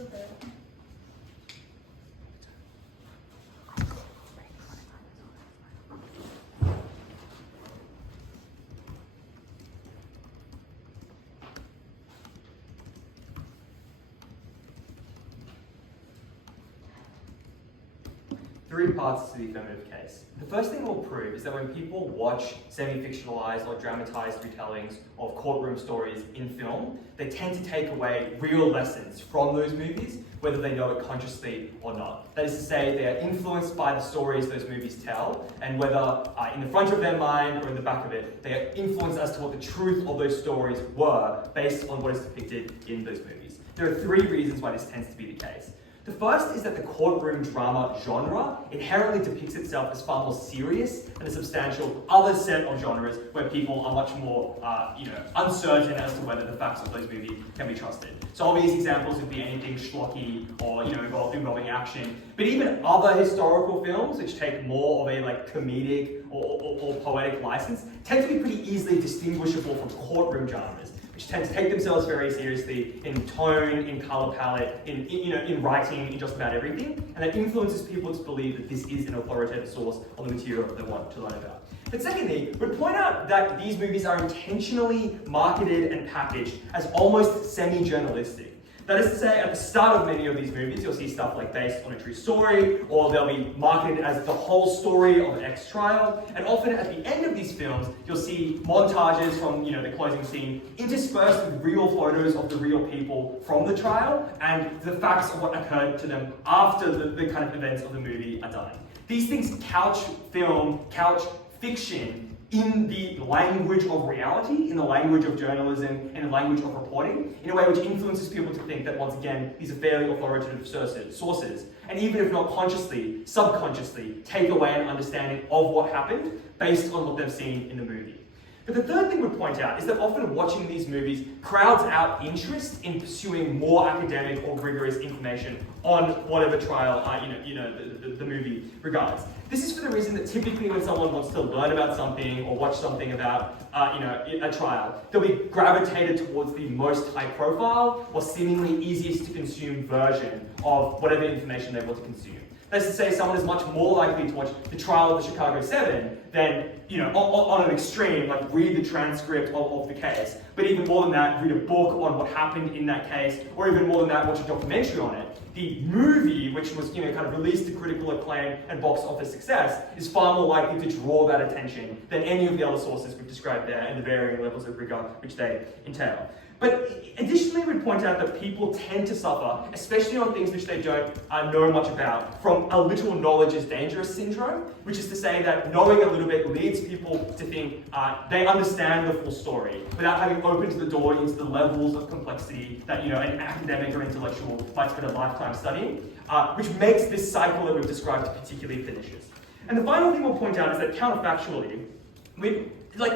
still there. 3 parts to the affirmative case. The first thing we'll prove is that when people watch semi-fictionalized or dramatized retellings of courtroom stories in film, they tend to take away real lessons from those movies, whether they know it consciously or not. That is to say, they are influenced by the stories those movies tell, and whether in the front of their mind or in the back of it, they are influenced as to what the truth of those stories were based on what is depicted in those movies. There are 3 reasons why this tends to be the case. The first is that the courtroom drama genre inherently depicts itself as far more serious than a substantial other set of genres where people are much more uncertain as to whether the facts of those movies can be trusted. So obvious examples would be anything schlocky or involving action. But even other historical films, which take more of a comedic or poetic license, tend to be pretty easily distinguishable from courtroom genres, which tend to take themselves very seriously in tone, in color palette, in writing, in just about everything, and that influences people to believe that this is an authoritative source of the material that they want to learn about. But secondly, we'd point out that these movies are intentionally marketed and packaged as almost semi-journalistic. That is to say, at the start of many of these movies, you'll see stuff like based on a true story, or they'll be marketed as the whole story of an X trial. And often at the end of these films, you'll see montages from the closing scene interspersed with real photos of the real people from the trial and the facts of what occurred to them after the kind of events of the movie are done. These things couch fiction in the language of reality, in the language of journalism, in the language of reporting, in a way which influences people to think that, once again, these are fairly authoritative sources, and even if not consciously, subconsciously, take away an understanding of what happened based on what they've seen in the movie. But the third thing we'd point out is that often watching these movies crowds out interest in pursuing more academic or rigorous information on whatever trial the movie regards. This is for the reason that typically when someone wants to learn about something or watch something about a trial, they'll be gravitated towards the most high profile or seemingly easiest to consume version of whatever information they want to consume. That's to say, someone is much more likely to watch the trial of the Chicago 7 than, on an extreme, read the transcript of the case. But even more than that, read a book on what happened in that case, or even more than that, watch a documentary on it. The movie, which was kind of released to critical acclaim and box office success, is far more likely to draw that attention than any of the other sources we've described there and the varying levels of rigor which they entail. But additionally, we'd point out that people tend to suffer, especially on things which they don't know much about, from a little knowledge is dangerous syndrome, which is to say that knowing a little bit leads people to think they understand the full story without having opened the door into the levels of complexity that an academic or intellectual might spend a lifetime studying, which makes this cycle that we've described particularly pernicious. And the final thing we'll point out is that counterfactually,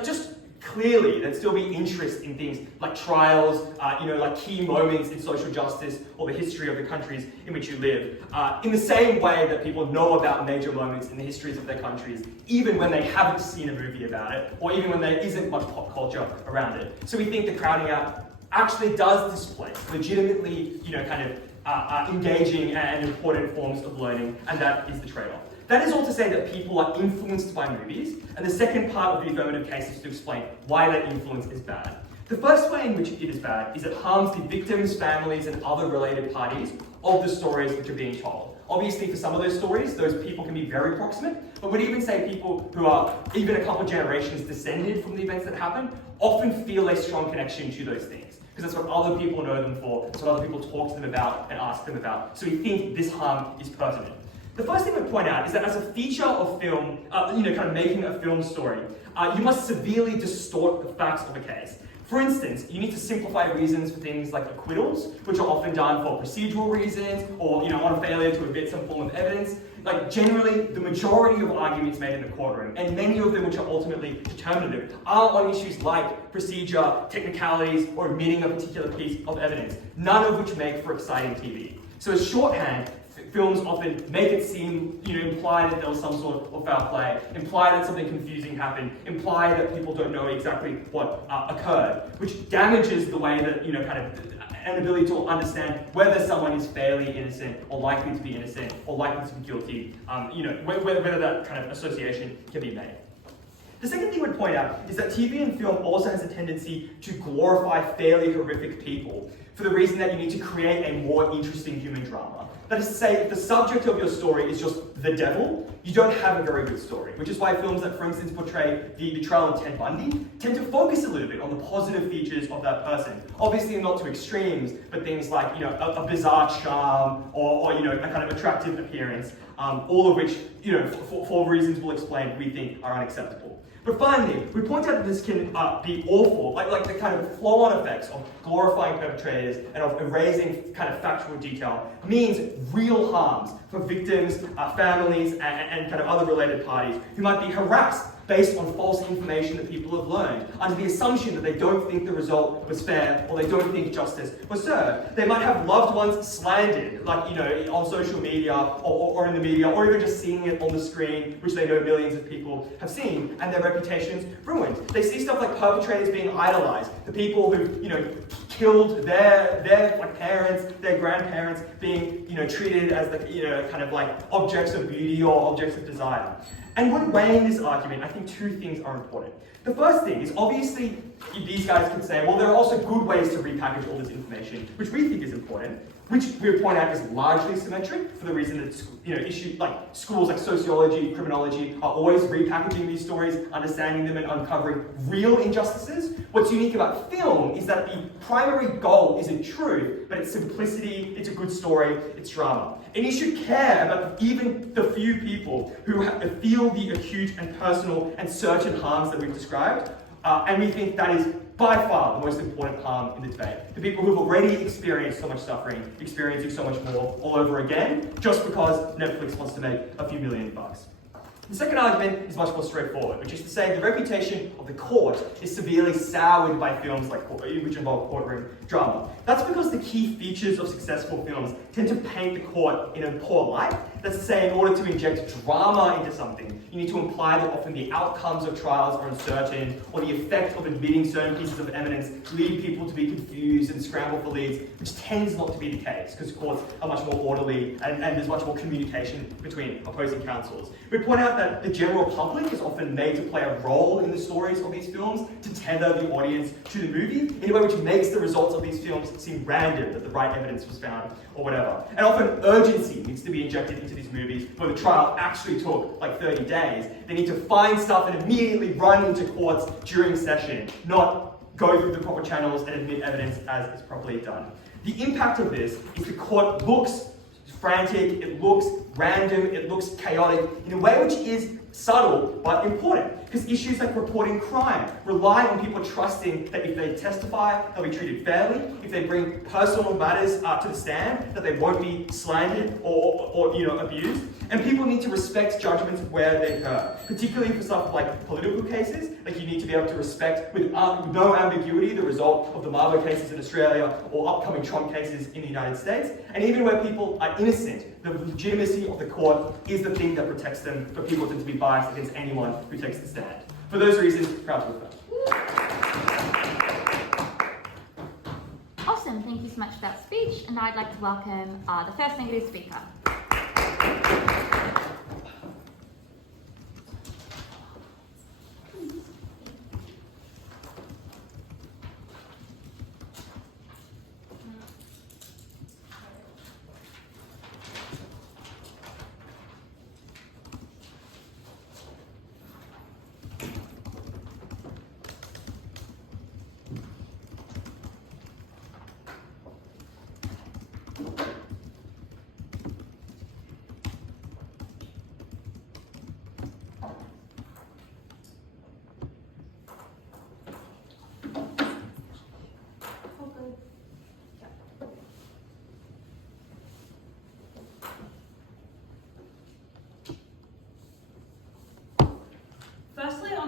just clearly, there'd still be interest in things like trials, like key moments in social justice or the history of the countries in which you live, in the same way that people know about major moments in the histories of their countries, even when they haven't seen a movie about it, or even when there isn't much pop culture around it. So we think the crowding out actually does displace legitimately, engaging and important forms of learning, and that is the trade-off. That is all to say that people are influenced by movies, and the second part of the affirmative case is to explain why that influence is bad. The first way in which it is bad is it harms the victims, families, and other related parties of the stories which are being told. Obviously, for some of those stories, those people can be very proximate, but we'd even say people who are even a couple generations descended from the events that happened often feel a strong connection to those things, because that's what other people know them for, that's what other people talk to them about and ask them about. So we think this harm is pertinent. The first thing I'd point out is that as a feature of film, making a film story, you must severely distort the facts of a case. For instance, you need to simplify reasons for things like acquittals, which are often done for procedural reasons or on a failure to admit some form of evidence. Generally, the majority of arguments made in the courtroom, and many of them which are ultimately determinative, are on issues like procedure, technicalities, or admitting a particular piece of evidence, none of which make for exciting TV. So as shorthand, films often make it seem, imply that there was some sort of foul play, imply that something confusing happened, imply that people don't know exactly what occurred, which damages the way that, an ability to understand whether someone is fairly innocent or likely to be innocent or likely to be guilty, whether that kind of association can be made. The second thing we'd point out is that TV and film also has a tendency to glorify fairly horrific people for the reason that you need to create a more interesting human drama. That is to say, if the subject of your story is just the devil, you don't have a very good story, which is why films that, for instance, portray the betrayal of Ted Bundy tend to focus a little bit on the positive features of that person. Obviously not to extremes, but things like, a bizarre charm or a kind of attractive appearance, all of which, for reasons we'll explain, we think are unacceptable. But finally, we point out that this can be awful, like the kind of flow-on effects of glorifying perpetrators and of erasing kind of factual detail means real harms for victims, families, and kind of other related parties who might be harassed based on false information that people have learned, under the assumption that they don't think the result was fair or they don't think justice was served. They might have loved ones slandered, like, on social media or in the media, or even just seeing it on the screen, which they know millions of people have seen, and their reputations ruined. They see stuff like perpetrators being idolized, the people who, killed their like parents, their grandparents, being, treated as kind of like objects of beauty or objects of desire. And when weighing this argument, I think two things are important. The first thing is, obviously, these guys can say, well, there are also good ways to repackage all this information, which we think is important, which we would point out is largely symmetric for the reason that issues like schools like sociology, criminology are always repackaging these stories, understanding them and uncovering real injustices. What's unique about film is that the primary goal isn't truth, but it's simplicity, it's a good story, it's drama. And you should care about even the few people who feel the acute and personal and certain harms that we've described, and we think that is by far the most important harm in the debate. The people who've already experienced so much suffering, experiencing so much more all over again, just because Netflix wants to make a few $million. The second argument is much more straightforward, which is to say the reputation of the court is severely soured by films like which involve courtroom drama. That's because the key features of successful films tend to paint the court in a poor light. That's to say, in order to inject drama into something, you need to imply that often the outcomes of trials are uncertain, or the effect of admitting certain pieces of evidence lead people to be confused and scramble for leads, which tends not to be the case, because courts are much more orderly and there's much more communication between opposing counsels. We point out that the general public is often made to play a role in the stories of these films to tether the audience to the movie in a way which makes the results of these films seem random, that the right evidence was found or whatever. And often urgency needs to be injected into these movies where the trial actually took like 30 days. They need to find stuff and immediately run into courts during session, not go through the proper channels and admit evidence as it's properly done. The impact of this is the court looks frantic, it looks random, it looks chaotic in a way which is subtle but important, because issues like reporting crime rely on people trusting that if they testify, they'll be treated fairly, if they bring personal matters to the stand, that they won't be slandered or abused, and people need to respect judgments where they occur, particularly for stuff like political cases. Like, you need to be able to respect with no ambiguity the result of the Mabo cases in Australia or upcoming Trump cases in the United States, and even where people are innocent, the legitimacy of the court is the thing that protects them, but people tend to be biased against anyone who takes the stand. For those reasons, proud to refer. Awesome, thank you so much for that speech, and I'd like to welcome the first negative speaker.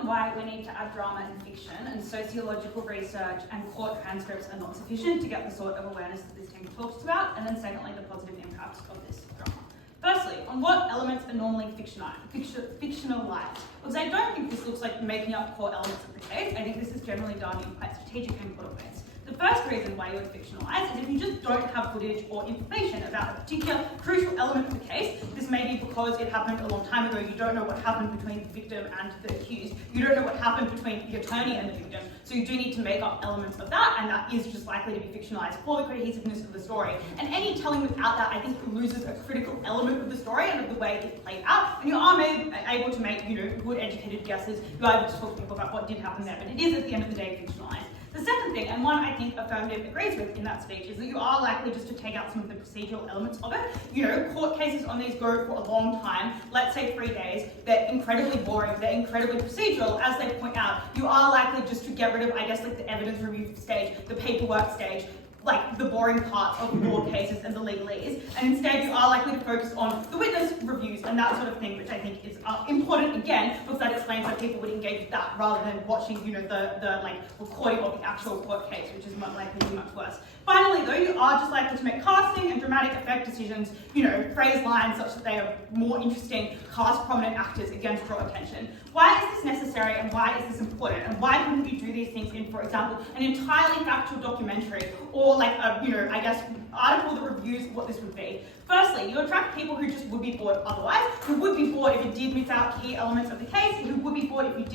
Why we need to add drama in fiction, and sociological research and court transcripts are not sufficient to get the sort of awareness that this team talks about, and then secondly, the positive impacts of this drama. Firstly, on what elements are normally fictionalized. Because I don't think this looks like making up core elements of the case. I think this is generally done in quite strategic and important ways. The first reason why you would fictionalise is if you just don't have footage or information about a particular crucial element of the case. This may be because it happened a long time ago, you don't know what happened between the victim and the accused, you don't know what happened between the attorney and the victim, so you do need to make up elements of that, and that is just likely to be fictionalised for the cohesiveness of the story. And any telling without that, I think, loses a critical element of the story and of the way it's played out, and you are able to make, good educated guesses, you are able to talk to people about what did happen there, but it is at the end of the day fictionalised. The second thing, and one I think Affirmative agrees with in that speech, is that you are likely just to take out some of the procedural elements of it. Court cases on these go for a long time, let's say 3 days, they're incredibly boring, they're incredibly procedural. As they point out, you are likely just to get rid of, the evidence review stage, the paperwork stage, the boring parts of law cases and the legalese, and instead you are likely to focus on the witness reviews and that sort of thing, which I think is important again, because that explains why people would engage with that rather than watching, the recording of the actual court case, which is much likely to be much worse. Finally, though, you are just likely to make casting and dramatic effect decisions, phrase lines such that they are more interesting, cast prominent actors, again, to draw attention. Why is this necessary and why is this important? And why couldn't you do these things in, for example, an entirely factual documentary or article that reviews what this would be? Firstly, you attract people who just would be bored otherwise, who would be bored if it did miss out key elements of the case, who would be bored if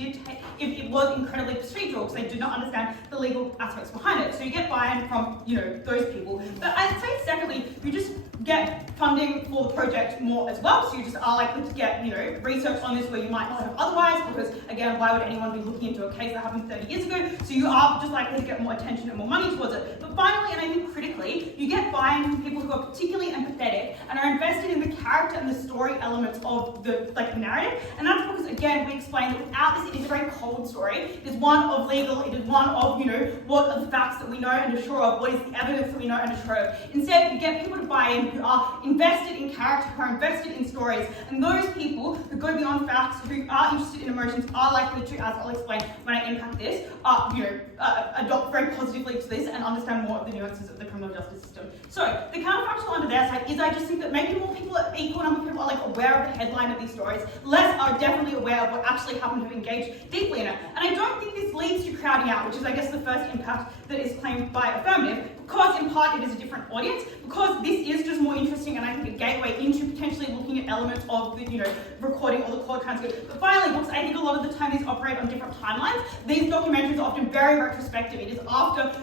it was incredibly procedural because they do not understand the legal aspects behind it. So you get buy-in from, those people. But I'd say secondly, you just get funding for the project more as well, so you just are likely to get, research on this where you might not have otherwise, because again, why would anyone be looking into a case that happened 30 years ago? So you are just likely to get more attention and more money towards it. But finally, and I think critically, you get buy-in from people who are particularly empathetic and are invested in the character and the story elements of the narrative. And that's because, again, we explained that without this, it is a very cold story. It is one of legal, it is one of, what are the facts that we know and are sure of, what is the evidence that we know and are sure of. Instead, you get people to buy in who are invested in character, who are invested in stories, and those people who go beyond facts, who are interested in emotions, are likely to, as I'll explain when I unpack this, adopt very positively to this and understand more of the nuances of the criminal justice system. So, the counterfactual under their side is I just think that maybe more people, an equal number of people are aware of the headline of these stories, less are definitely aware of what actually happened, who engaged deeply in it. And I don't think this leads to crowding out, which is I guess the first impact that is claimed by Affirmative, because in part it is a different audience, because this is just more interesting and I think a gateway into potentially looking at elements of the, recording or the court transcript. But finally, because I think a lot of the time these operate on different timelines, these documentaries are often very retrospective. It is after,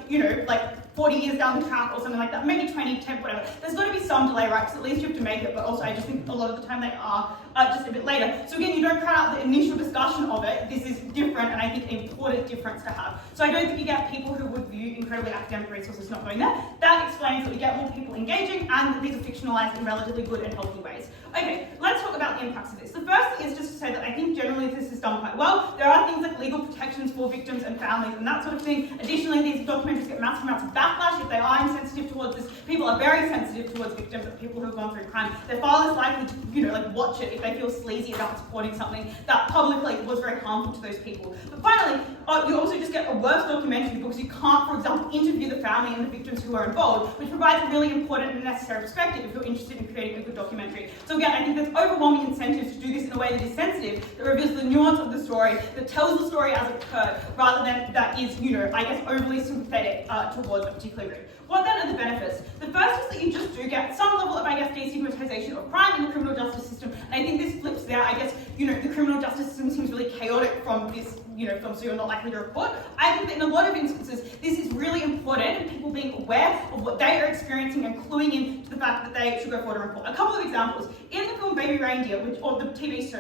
40 years down the track or something like that, maybe 20, 10, whatever. There's got to be some delay, right? Because at least you have to make it, but also I just think a lot of the time they are just a bit later. So again, you don't crowd out the initial discussion of it. This is different, and I think an important difference to have. So I don't think you get people who would view incredibly academic resources not going there. That explains that we get more people engaging and that these are fictionalized in relatively good and healthy ways. Okay, let's talk about the impacts of this. The first thing is just to say that I think generally this is done quite well. There are things like legal protections for victims and families and that sort of thing. Additionally, these documentaries get massive amounts of backlash if they are insensitive towards this. People are very sensitive towards victims and people who have gone through crime. They're far less likely to, watch it if they feel sleazy about supporting something that publicly was very harmful to those people. But finally, you also just get a worse documentary because you can't, for example, interview the family and the victims who are involved, which provides a really important and necessary perspective if you're interested in creating a good documentary. So again, I think there's overwhelming incentives to do this in a way that is sensitive, that reveals the nuance of the story, that tells the story as it occurred, rather than that is, overly sympathetic towards a particular group. What then are the benefits? The first is that you just do get some level of, destigmatization of crime in the criminal justice system. And I think this flips there. The criminal justice system seems really chaotic from this, so you're not likely to report. I think that in a lot of instances, this is really important in people being aware of what they are experiencing and cluing in to the fact that they should go forward and report. A couple of examples. In the film Baby Reindeer, or the TV show,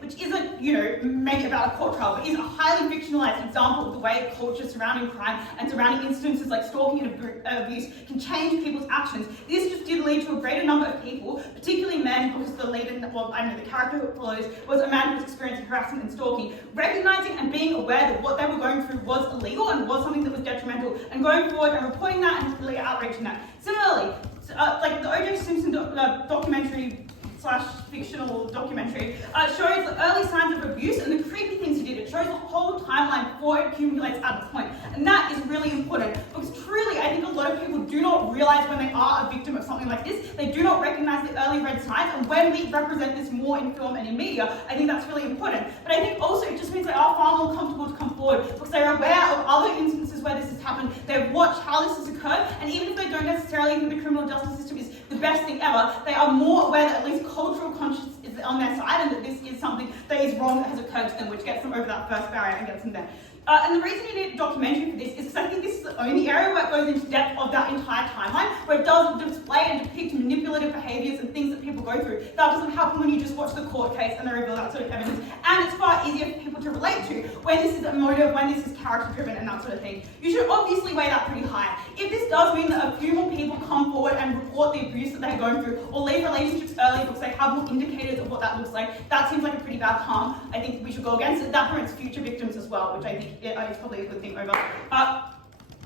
which isn't, maybe about a court trial, but is a highly fictionalized example of the way culture surrounding crime and surrounding instances like stalking and abuse can change people's actions. This just did lead to a greater number of people, particularly men, because the lead, the character who it follows was a man who was experiencing harassment and stalking, recognizing and being aware that what they were going through was illegal and was something that was detrimental, and going forward and reporting that and really outreaching that. Similarly, the OJ Simpson documentary / fictional documentary shows the early signs of abuse and the creepy things he did. It shows the whole timeline before it accumulates at the point. And that is really important because truly I think a lot of people do not realise when they are a victim of something like this. They do not recognise the early red signs, and when we represent this more in film and in media, I think that's really important. But I think also it just means they are far more comfortable to come forward because they're aware of other instances where this has happened. They've watched how this has occurred, and even if they don't necessarily think the criminal justice system is the best thing ever, they are more aware that at least cultural conscience is on their side and that this is something that is wrong that has occurred to them, which gets them over that first barrier and gets them there. And the reason you need a documentary for this is because I think this is the only area where it goes into depth of that entire timeline, where it does display and depict manipulative behaviours and things that people go through. That doesn't happen when you just watch the court case and they reveal that sort of evidence. And it's far easier for people to relate to when this is emotive, when this is character driven and that sort of thing. You should obviously weigh that pretty high. If this does mean that a few more people come forward and report the abuse that they're going through or leave relationships early because they have more indicators of what that looks like, that seems like a pretty bad harm. I think we should go against it. That prevents future victims as well, which I think is probably a good thing over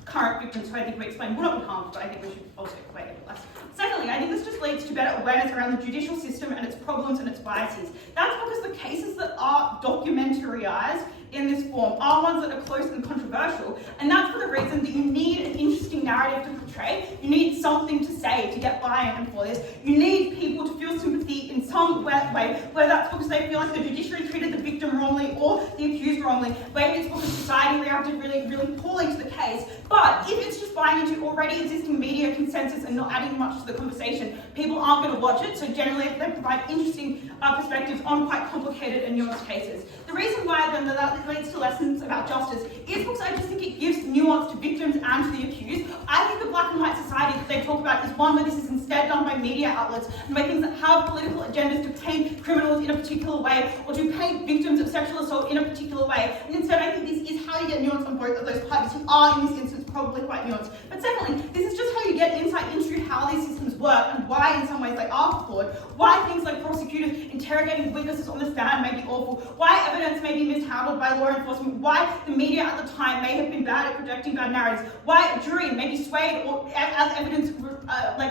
current victims who I think we explained will not be harmed, but I think we should also weigh it less. Secondly, I think this just leads to better awareness around the judicial system and its problems and its biases. That's because the cases that are documentaryized in this form are ones that are close and controversial, and that's for the reason that you need an interesting narrative to portray. You need something to say to get buy-in for this. You need people to feel sympathy in some way, whether that's because they feel like the judiciary treated the victim wrongly or the accused wrongly, maybe it's because society reacted really, really poorly to the case. But if it's just buying into already existing media consensus and not adding much to the conversation, people aren't going to watch it, so generally they provide interesting perspectives on quite complicated and nuanced cases. The reason why then that leads to lessons about justice is because I just think it gives nuance to victims and to the accused. I think the black and white society that they talk about is one where this is instead done by media outlets and by things that have political agendas to paint criminals in a particular way or to paint victims of sexual assault in a particular way. And instead I think this is how you get nuance on both of those parties who are in this instance probably quite nuanced. But secondly, this is just how you get insight into how these systems work and why in some ways they are flawed, why things like prosecutors interrogating witnesses on the stand may be awful, why evidence may be mishandled by law enforcement, why the media at the time may have been bad at projecting bad narratives, why a jury may be swayed or as evidence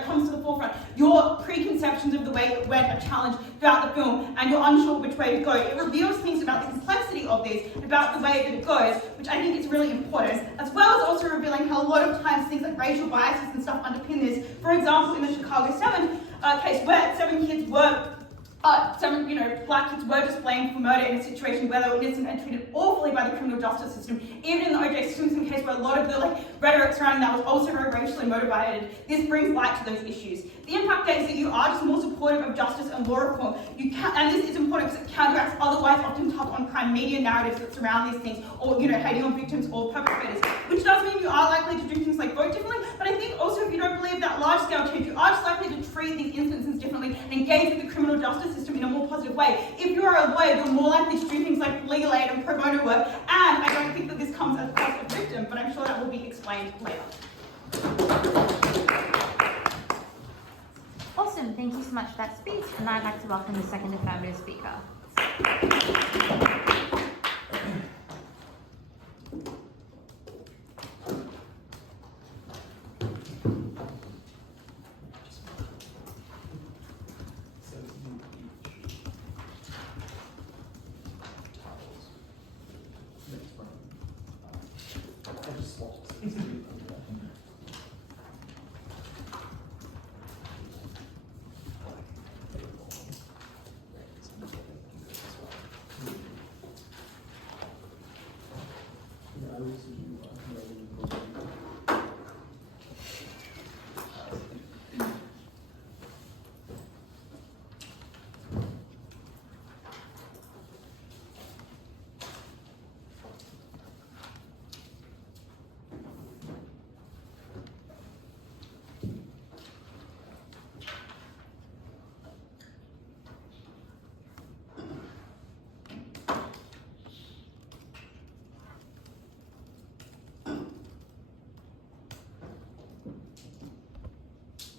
comes to the forefront. Your preconceptions of the way it went are challenged throughout the film and you're unsure which way to go. It reveals things about the complexity of this, about the way that it goes, which I think is really important, as well as also revealing how a lot of times things like racial biases and stuff underpin this. For example, in the Chicago 7 case where 7 kids were black kids were just blamed for murder in a situation where they were innocent and treated awfully by the criminal justice system. Even in the OJ Simpson case, where a lot of the rhetoric surrounding that was also very racially motivated, this brings light to those issues. The impact is that you are just more supportive of justice and law reform. And this is important because it counteracts otherwise often tough on crime media narratives that surround these things, or hating on victims or perpetrators, which does mean you are likely to do things like vote differently. But I think also if you don't believe that large-scale change, you are just likely to treat these instances differently and engage with the criminal justice system in a more positive way. If you are a lawyer, you're more likely to do things like legal aid and pro bono work. And I don't think that this comes as a victim, but I'm sure that will be explained later. Awesome, thank you so much for that speech, and I'd like to welcome the second affirmative speaker.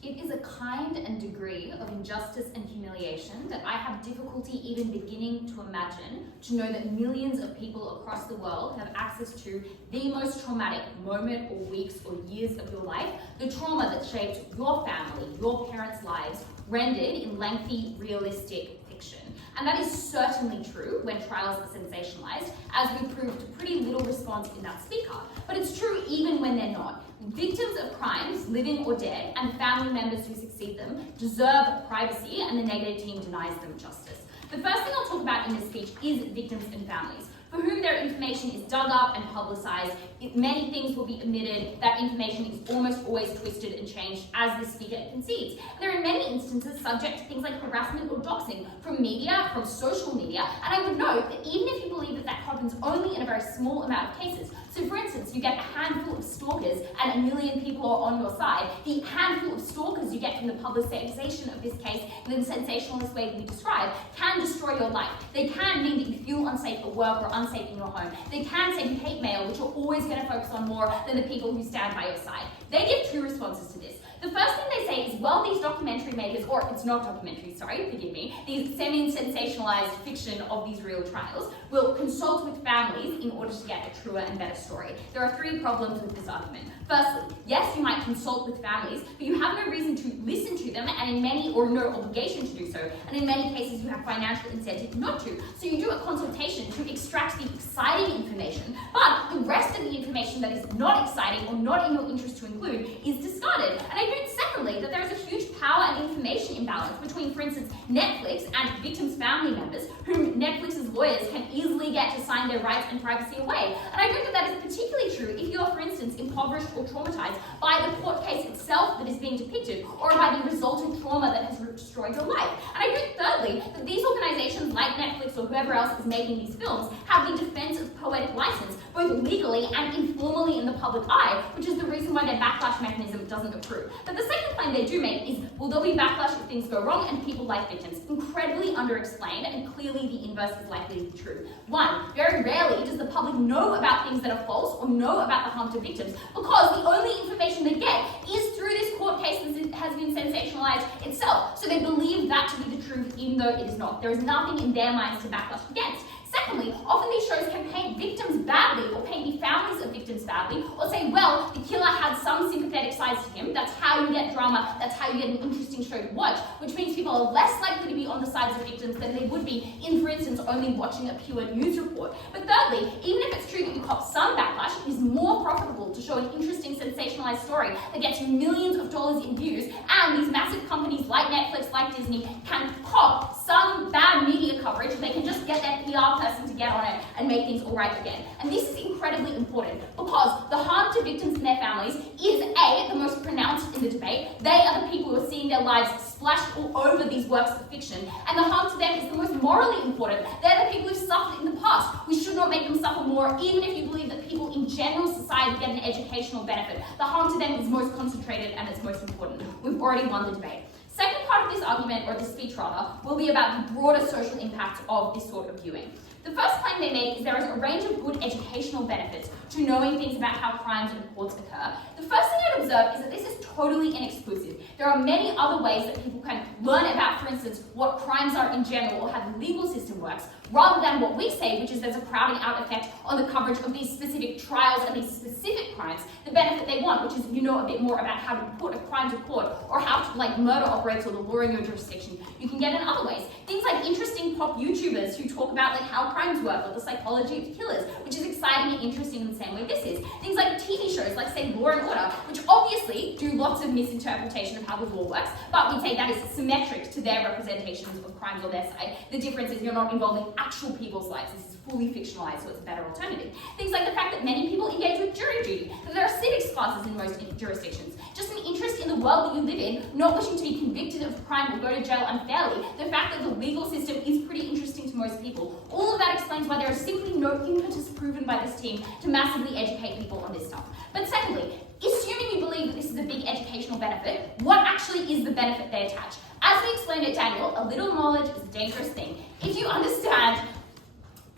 It is a kind and degree of injustice and humiliation that I have difficulty even beginning to imagine, to know that millions of people across the world have access to the most traumatic moment or weeks or years of your life, the trauma that shaped your family, your parents' lives, rendered in lengthy, realistic fiction. And that is certainly true when trials are sensationalized, as we proved pretty little response in that speaker. But it's true even when they're not. Victims of crimes, living or dead, and family members who succeed them deserve privacy, and the negative team denies them justice. The first thing I'll talk about in this speech is victims and families, for whom their information is dug up and publicised. Many things will be omitted. That information is almost always twisted and changed, as this speaker concedes. They're in many instances subject to things like harassment or doxing from media, from social media, and I would note that even if you believe that that happens only in a very small amount of cases, so for instance, you get a handful of stalkers and 1 million people are on your side, the handful of stalkers you get from the publicisation of this case in the sensationalist way that we describe can destroy your life. They can mean that you feel unsafe at work or unsafe in your home. They can send you hate mail, which you're always going to focus on more than the people who stand by your side. They give two responses to this. The first thing they say is, well, these documentary makers, or it's not documentary, sorry, forgive me, these semi-sensationalized fiction of these real trials will consult with families in order to get a truer and better story. There are three problems with this argument. Firstly, yes, you might consult with families, but you have no reason to listen to them, and in many, or no obligation to do so, and in many cases you have financial incentive not to. So you do a consultation to extract the exciting information, but the rest of the information that is not exciting or not in your interest to include is discarded. And I note secondly that there is a huge power and information imbalance between, for instance, Netflix and victims' family members, whom Netflix's lawyers can easily get to sign their rights and privacy away. And I note that that is particularly true if you are, for instance, impoverished or traumatized by the court case itself that is being depicted, or by the resultant trauma that has destroyed your life. And I note thirdly that these organizations like Netflix or whoever else is making these films have the defense of poetic license, both legally and informally in the public eye, which is the reason why their backlash mechanism doesn't accrue. But the second claim they do make is, well, there'll be backlash if things go wrong and people like victims. Incredibly underexplained, and clearly the inverse is likely to be true. One, very rarely does the public know about things that are false or know about the harm to victims, because the only information they get is through this court case that has been sensationalized itself. So they believe that to be the truth, even though it is not. There is nothing in their minds to backlash against. Secondly, often these shows can paint victims badly, or paint the families of victims badly, or say, well, the killer had some sympathetic sides to him, that's how you get drama, that's how you get an interesting show to watch, which means people are less likely to be on the sides of victims than they would be in, for instance, only watching a pure news report. But thirdly, even if it's true that you cop some backlash, it is more profitable to show an interesting sensationalized story that gets you millions of dollars in views, and these massive companies like Netflix, like Disney, can cop some bad media coverage, they can just get their PR person to get on it and make things all right again. And this is incredibly important, because the harm to victims and their families is A, the most pronounced in the debate. They are the people who are seeing their lives splashed all over these works of fiction, and the harm to them is the most morally important. They're the people who've suffered in the past. We should not make them suffer more, even if you believe that people in general society get an educational benefit. The harm to them is most concentrated and it's most important. We've already won the debate. Second part of this argument, or this speech rather, will be about the broader social impact of this sort of viewing. The first claim they make is there is a range of good educational benefits to knowing things about how crimes and courts occur. The first thing I'd observe is that this is totally inexclusive. There are many other ways that people can learn about, for instance, what crimes are in general or how the legal system works, rather than what we say, which is there's a crowding out effect on the coverage of these specific trials and these specific crimes. The benefit they want, which is you know a bit more about how to put a crime to court, or how to, like, murder operates or the law in your jurisdiction, you can get in other ways. Things like interesting pop YouTubers who talk about like how crimes work or the psychology of killers, which is exciting and interesting in the same way this is. Things like TV shows like, say, Law and Order, which obviously do lots of misinterpretation of how the law works, but we say that is symmetric to their representations of crimes on their side. The difference is you're not involving actual people's lives. This is fully fictionalized, so it's a better alternative. Things like the fact that many people engage with jury duty, that there are civics classes in most jurisdictions. Just an interest in the world that you live in, not wishing to be convicted of crime or go to jail unfairly. The fact that the legal system is pretty interesting to most people. All of that explains why there is simply no impetus proven by this team to massively educate people on this stuff. But secondly, assuming you believe that this is a big educational benefit, what actually is the benefit they attach? As we explained at Daniel, a little knowledge is a dangerous thing. If you understand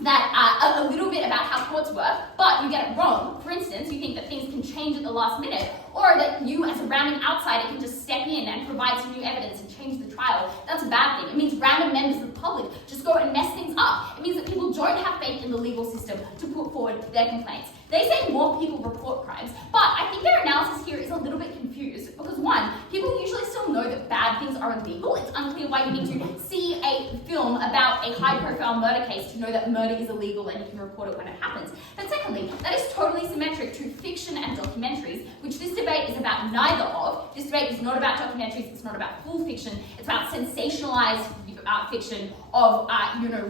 that a little bit about how courts work, but you get it wrong, for instance, you think that things can change at the last minute, or that you as a random outsider can just step in and provide some new evidence and change the trial, that's a bad thing. It means random members of the public just go and mess things up. It means that people don't have faith in the legal system to put forward their complaints. They say more people report crimes, but I think their analysis here is a little bit confused because one, people usually still people know that bad things are illegal. It's unclear why you need to see a film about a high-profile murder case to know that murder is illegal and you can report it when it happens. But secondly, that is totally symmetric to fiction and documentaries, which this debate is about neither of. This debate is not about documentaries, it's not about full fiction, it's about sensationalized fiction of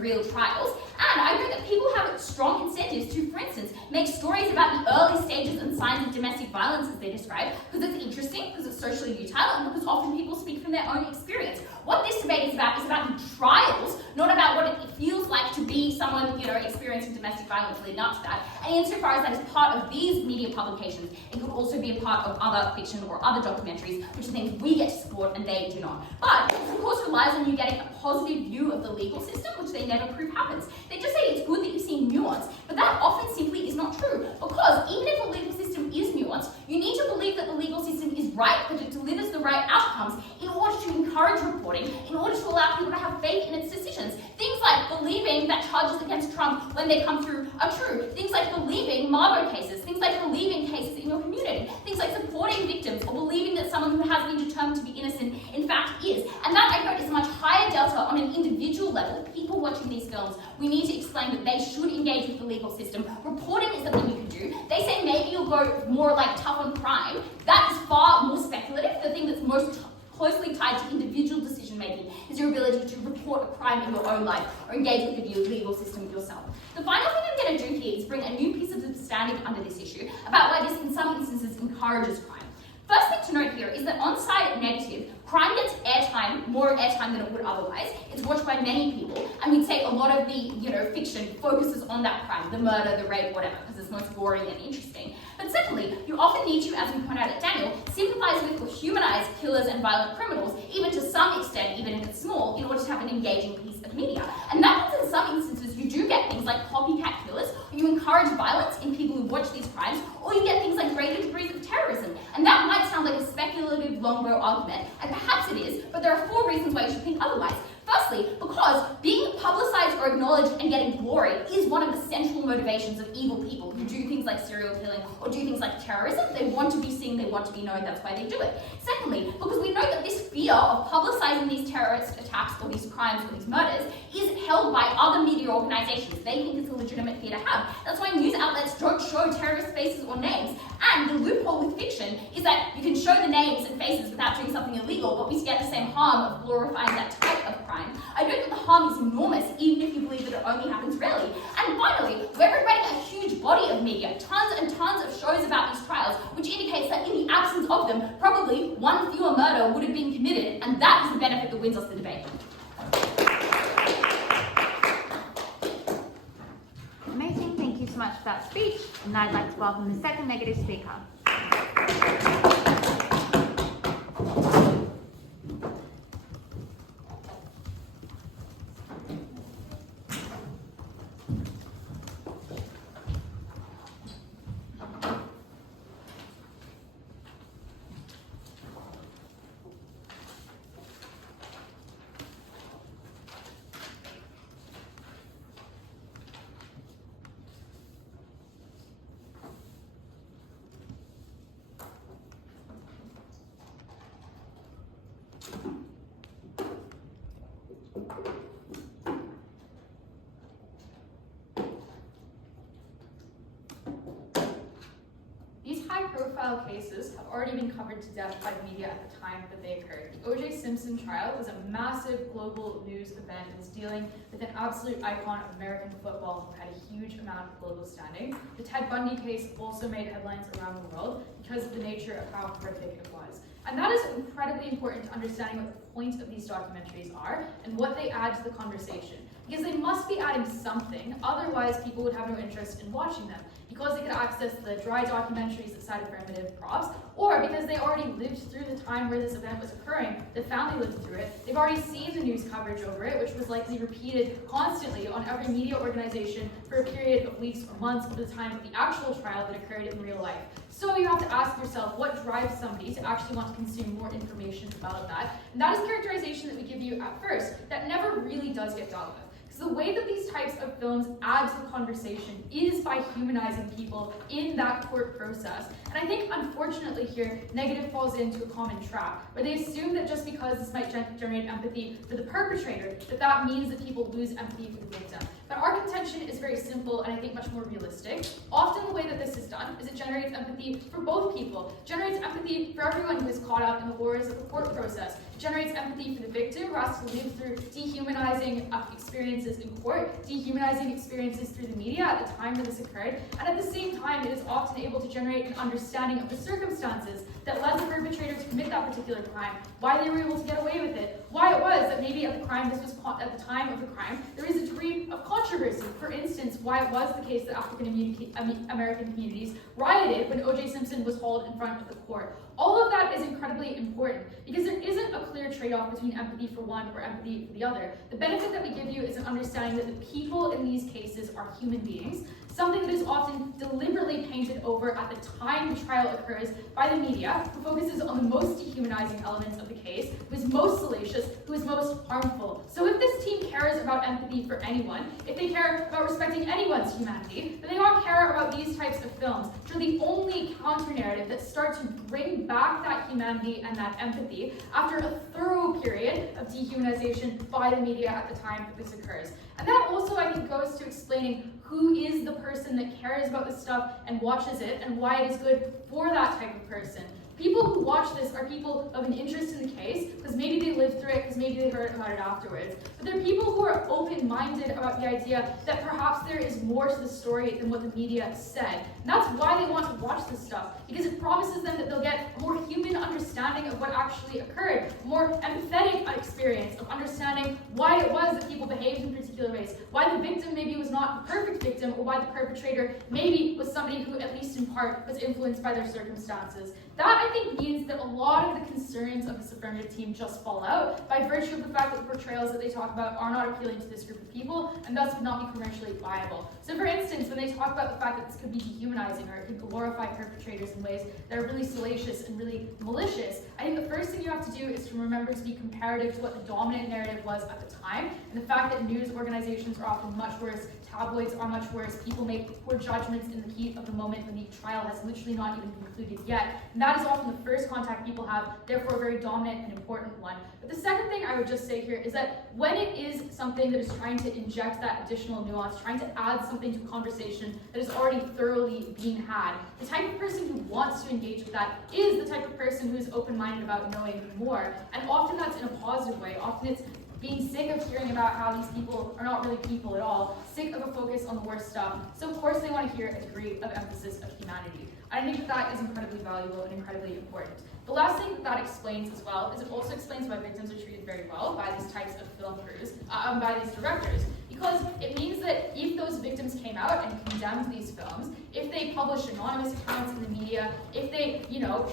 real trials. And I know that people have strong incentives to, for instance, make stories about the early stages and signs of domestic violence as they describe, because it's interesting, because it's socially utile, and because often people speak from their own experience. What this debate is about the trials, not about what it feels like to be someone, experiencing domestic violence leading up to that. And insofar as that is part of these media publications, it could also be a part of other fiction or other documentaries, which are things we get to support and they do not. But this, of course, relies on you getting a positive view of the legal system, which they never prove happens. They just say it's good that you see nuance, but that often simply is not true, because even if a legal system is nuanced, you need to believe that the legal system is right, that it delivers the right outcomes in order to encourage reporting, in order to allow people to have faith in its decisions. Things like believing that charges against Trump, when they come through, are true. Things like believing Marbo cases. Things like believing cases in your community. Things like supporting victims or believing that someone who has been determined to be innocent in fact is. And that, I note, is a much higher delta on an individual level. People watching these films, we need to explain that they should engage with the legal system. Reporting is something you can do. They say maybe you'll go more like tough on crime. That is far more speculative. The thing that's most closely tied to individual decision making is your ability to report a crime in your own life or engage with the legal system yourself. The final thing I'm going to do here is bring a new piece of understanding under this issue about why this in some instances encourages crime. First thing to note here is that on side negative, crime gets airtime, more airtime than it would otherwise. It's watched by many people, and we'd say a lot of the fiction focuses on that crime, the murder, the rape, whatever, because it's most gory and interesting. But secondly, you often need to, as we point out at Daniel, sympathize with or humanize killers and violent criminals, even to some extent, even if it's small, in order to have an engaging piece of media. And that means in some instances you do get things like copycat killers, or you encourage violence in people who watch these crimes, or you get things like greater degrees of terrorism. And that might sound like a speculative longbow argument, and perhaps it is, but there are 4 reasons why you should think otherwise. Firstly, because being publicized or acknowledged and getting glory is one of the central motivations of evil people who do things like serial killing or do things like terrorism. They want to be seen, they want to be known, that's why they do it. Secondly, because we know that this fear of publicizing these terrorist attacks or these crimes or these murders is held by other media organizations. They think it's a legitimate fear to have. That's why news outlets don't show terrorist faces or names. And the loophole with fiction is that you can show the names and faces without doing something illegal, but we get the same harm of glorifying that type of crime. I know that the harm is enormous, even if you believe that it only happens rarely. And finally, we're writing a huge body of media, tons and tons of shows about these trials, which indicates that in the absence of them, probably one fewer murder would have been committed, and that is the benefit that wins us the debate. Amazing, thank you so much for that speech. And I'd like to welcome the second negative speaker. high-profile cases have already been covered to death by the media at the time that they occurred. The OJ Simpson trial was a massive global news event. It was dealing with an absolute icon of American football who had a huge amount of global standing. The Ted Bundy case also made headlines around the world because of the nature of how horrific it was. And that is incredibly important to understanding what the point of these documentaries are and what they add to the conversation. Because they must be adding something, otherwise people would have no interest in watching them. Because they could access the dry documentaries that cite affirmative props, or because they already lived through the time where this event was occurring, the family lived through it, they've already seen the news coverage over it, which was likely repeated constantly on every media organization for a period of weeks or months at the time of the actual trial that occurred in real life. So you have to ask yourself, what drives somebody to actually want to consume more information about that? And that is characterization that we give you at first that never really does get dealt with. So the way that these types of films add to the conversation is by humanizing people in that court process. And I think, unfortunately here, Negative falls into a common trap, where they assume that just because this might generate empathy for the perpetrator, that means that people lose empathy for the victim. But our contention is very simple and I think much more realistic. Often the way that this is done is it generates empathy for both people. It generates empathy for everyone who is caught up in the horrors of the court process. It generates empathy for the victim who has to live through dehumanizing experiences in court, dehumanizing experiences through the media at the time that this occurred. And at the same time, it is often able to generate an understanding of the circumstances that led the perpetrator to commit that particular crime, why they were able to get away with it, why it was that maybe at the time at the time of the crime, there is a degree of controversy. For instance, why it was the case that African American communities rioted when OJ Simpson was hauled in front of the court. All of that is incredibly important because there isn't a clear trade-off between empathy for one or empathy for the other. The benefit that we give you is an understanding that the people in these cases are human beings, something that is often deliberately painted over at the time the trial occurs by the media, who focuses on the most dehumanizing elements of the case, who is most salacious, who is most harmful. So if this team cares about empathy for anyone, if they care about respecting anyone's humanity, then they don't care about these types of films, which are the only counter-narrative that start to bring back that humanity and that empathy after a thorough period of dehumanization by the media at the time that this occurs. And that also, I think, goes to explaining who is the person that cares about this stuff and watches it, and why it is good for that type of person. People who watch this are people of an interest in the case, because maybe they lived through it, because maybe they heard about it afterwards. But they're people who are open-minded about the idea that perhaps there is more to the story than what the media said. And that's why they want to watch this stuff, because it promises them that they'll get a more human understanding of what actually occurred, a more empathetic experience of understanding why it was that people behaved in particular ways, why the victim maybe was not the perfect victim, or why the perpetrator maybe was somebody who, at least in part, was influenced by their circumstances. That, I think, means that a lot of the concerns of this affirmative team just fall out by virtue of the fact that the portrayals that they talk about are not appealing to this group of people and thus would not be commercially viable. So for instance, when they talk about the fact that this could be dehumanizing or it could glorify perpetrators in ways that are really salacious and really malicious, I think the first thing you have to do is to remember to be comparative to what the dominant narrative was at the time, and the fact that news organizations are often much worse, tabloids are much worse, people make poor judgments in the heat of the moment when the trial has literally not even concluded yet. And that is often the first contact people have, therefore a very dominant and important one. But the second thing I would just say here is that when it is something that is trying to inject that additional nuance, trying to add something to a conversation that is already thoroughly being had, the type of person who wants to engage with that is the type of person who is open-minded about knowing more. And often that's in a positive way. Often it's being sick of hearing about how these people are not really people at all, sick of a focus on the worst stuff. So of course they want to hear a degree of emphasis of humanity. I think that is incredibly valuable and incredibly important. The last thing that explains as well is it also explains why victims are treated very well by these types of film crews, by these directors. Because it means that if those victims came out and condemned these films, if they published anonymous accounts in the media, if they,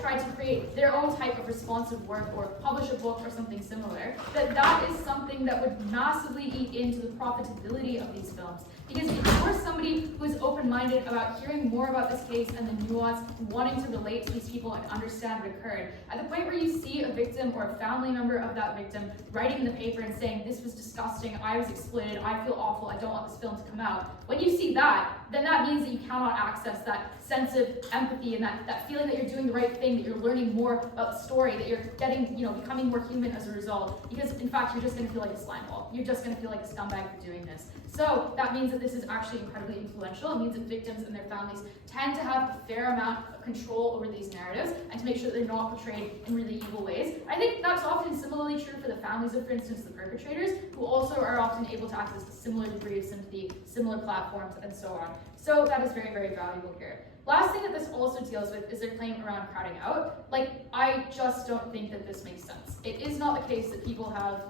tried to create their own type of responsive work or publish a book or something similar, that is something that would massively eat into the profitability of these films. Because if you're somebody who is open-minded about hearing more about this case and the nuance, and wanting to relate to these people and understand what occurred, at the point where you see a victim or a family member of that victim writing in the paper and saying, this was disgusting, I was exploited, I feel awful, I don't want this film to come out, when you see that, then that means that you cannot access that sense of empathy and that feeling that you're doing the right thing, that you're learning more about the story, that you're getting, becoming more human as a result. Because in fact, you're just going to feel like a slime ball. You're just going to feel like a scumbag for doing this. So that means that this is actually incredibly influential. It means that victims and their families tend to have a fair amount of control over these narratives and to make sure that they're not portrayed in really evil ways. I think that's often similarly true for the families of, for instance, the perpetrators, who also are often able to access a similar degree of sympathy, similar platforms, and so on. So that is very, very valuable here. Last thing that this also deals with is their claim around crowding out. I just don't think that this makes sense. It is not the case that people have,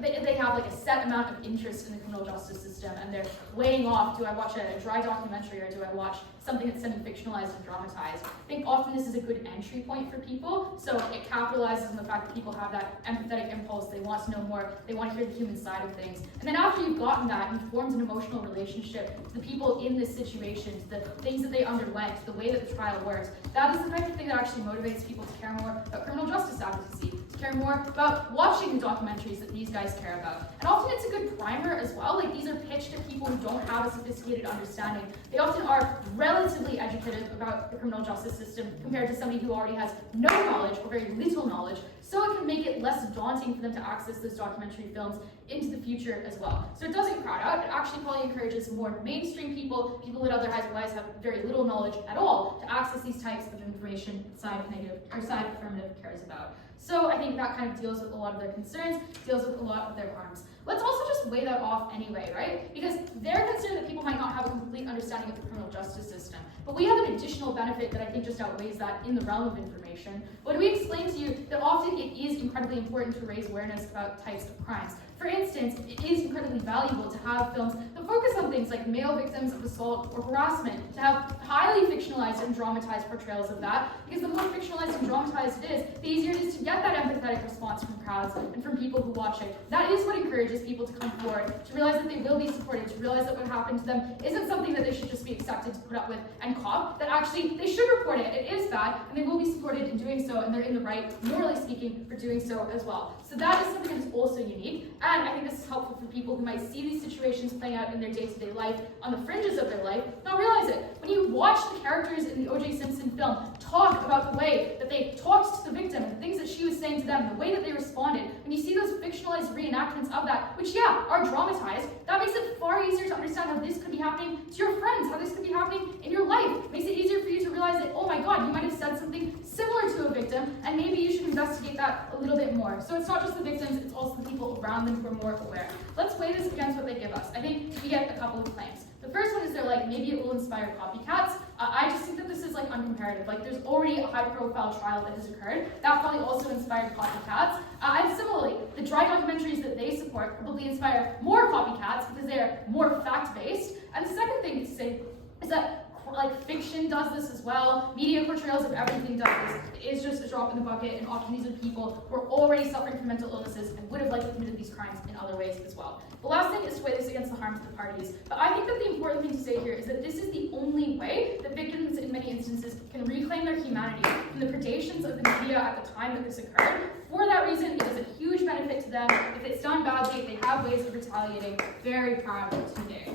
they have a set amount of interest in the criminal justice system and they're weighing off, do I watch a dry documentary or do I watch something that's semi-fictionalized and dramatized? I think often this is a good entry point for people, so it capitalizes on the fact that people have that empathetic impulse, they want to know more, they want to hear the human side of things. And then after you've gotten that, you've formed an emotional relationship to the people in this situation, to the things that they underwent, to the way that the trial works. That is the type of thing that actually motivates people to care more about criminal justice advocacy, to care learn more about watching the documentaries that these guys care about. And often it's a good primer as well. Like, these are pitched to people who don't have a sophisticated understanding. They often are relatively educated about the criminal justice system compared to somebody who already has no knowledge or very little knowledge. So it can make it less daunting for them to access those documentary films into the future as well. So it doesn't crowd out. It actually probably encourages more mainstream people that otherwise have very little knowledge at all, to access these types of information side Affirmative cares about. So I think that kind of deals with a lot of their concerns, deals with a lot of their harms. Let's also just weigh that off anyway, right? Because they're concerned that people might not have a complete understanding of the criminal justice system. But we have an additional benefit that I think just outweighs that in the realm of information. When we explain to you that often it is incredibly important to raise awareness about types of crimes. For instance, it is incredibly valuable to have films that focus on things like male victims of assault or harassment, to have highly fictionalized and dramatized portrayals of that, because the more fictionalized and dramatized it is, the easier it is to get that empathetic response from crowds and from people who watch it. That is what encourages people to come forward, to realize that they will be supported, to realize that what happened to them isn't something that they should just be accepted to put up with and cop, that actually they should report it. It is bad, and they will be supported in doing so, and they're in the right, morally speaking, for doing so as well. So that is something that is also unique, and I think this is helpful for people who might see these situations playing out in their day-to-day life, on the fringes of their life, not realize it. When you watch the characters in the OJ Simpson film talk about the way that they talked to the victim, the things that she was saying to them, the way that they responded, when you see those fictionalized reenactments of that, which, yeah, are dramatized, that makes it far easier to understand how this could be happening to your friends, how this could be happening in your life. It makes it easier for you to realize that, oh my God, you might have said something similar to a victim, and maybe you should investigate that a little bit more. So it's not just the victims, it's also the people around them who are more aware. Let's weigh this against what they give us. I think we get a couple of claims. The first one is they're like, maybe it will inspire copycats. I just think that this is like uncomparative. Like, there's already a high-profile trial that has occurred. That probably also inspired copycats. And similarly, the dry documentaries that they support probably inspire more copycats because they are more fact-based. And the second thing to say is that like fiction does this as well. Media portrayals of everything does this. It is just a drop in the bucket, and often these are people who are already suffering from mental illnesses and would have likely committed these crimes in other ways as well. The last thing is to weigh this against the harm to the parties. But I think that the important thing to say here is that this is the only way that victims in many instances can reclaim their humanity from the predations of the media at the time that this occurred. For that reason, it is a huge benefit to them. If it's done badly, if they have ways of retaliating, very proud today.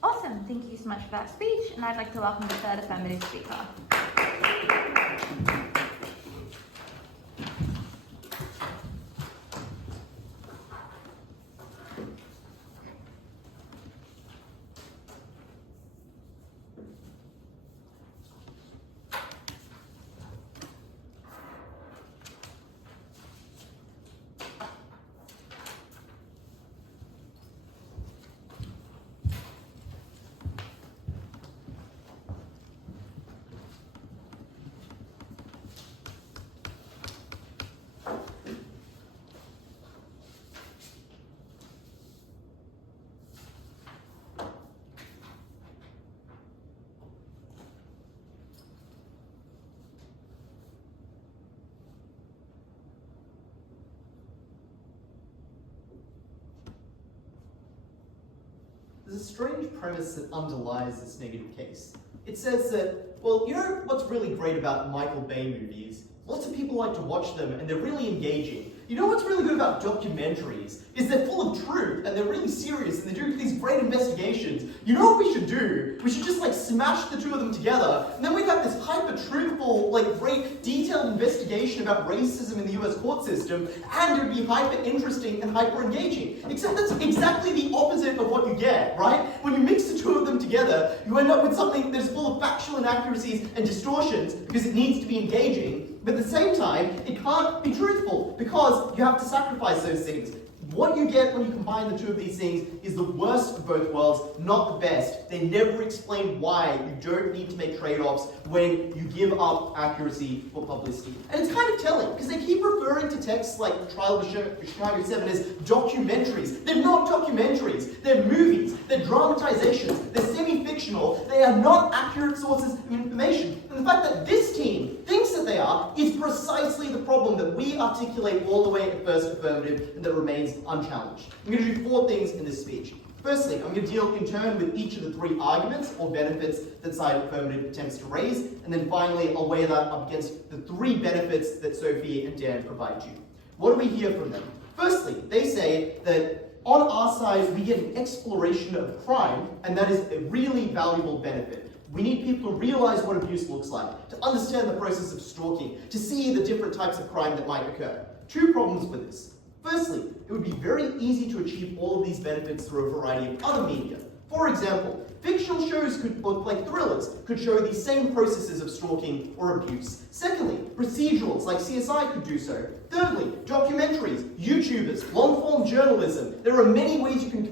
Awesome, thank you so much for that speech, and I'd like to welcome the third affirmative speaker. There's a strange premise that underlies this negative case. It says that, well, you know what's really great about Michael Bay movies? Lots of people like to watch them and they're really engaging. You know what's really good about documentaries is they're full of truth and they're really serious and they do these great investigations. You know what we should do? We should just like smash the two of them together, and then we'd have this hyper-truthful, like great detailed investigation about racism in the US court system, and it would be hyper-interesting and hyper-engaging. Except that's exactly the opposite of what you get, right? When you mix the two of them together, you end up with something that's full of factual inaccuracies and distortions because it needs to be engaging. But at the same time, it can't be truthful because you have to sacrifice those things. What you get when you combine the two of these things is the worst of both worlds, not the best. They never explain why you don't need to make trade-offs when you give up accuracy for publicity. And it's kind of telling, because they keep referring to texts like the Trial of Chicago 7 as documentaries. They're not documentaries. They're movies. They're dramatizations. They're semi-fictional. They are not accurate sources of information. And the fact that this team thinks that they are is precisely the problem that we articulate all the way at First Affirmative and that remains unchallenged. I'm going to do 4 things in this speech. Firstly, I'm going to deal in turn with each of the three arguments or benefits that side affirmative attempts to raise, and then finally I'll weigh that up against the three benefits that Sophie and Dan provide you. What do we hear from them? Firstly, they say that on our side we get an exploration of crime, and that is a really valuable benefit. We need people to realize what abuse looks like, to understand the process of stalking, to see the different types of crime that might occur. Two problems with this. Firstly, it would be very easy to achieve all of these benefits through a variety of other media. For example, fictional shows could look like thrillers, could show these same processes of stalking or abuse. Secondly, procedurals like CSI could do so. Thirdly, documentaries, YouTubers, long-form journalism. There are many ways you can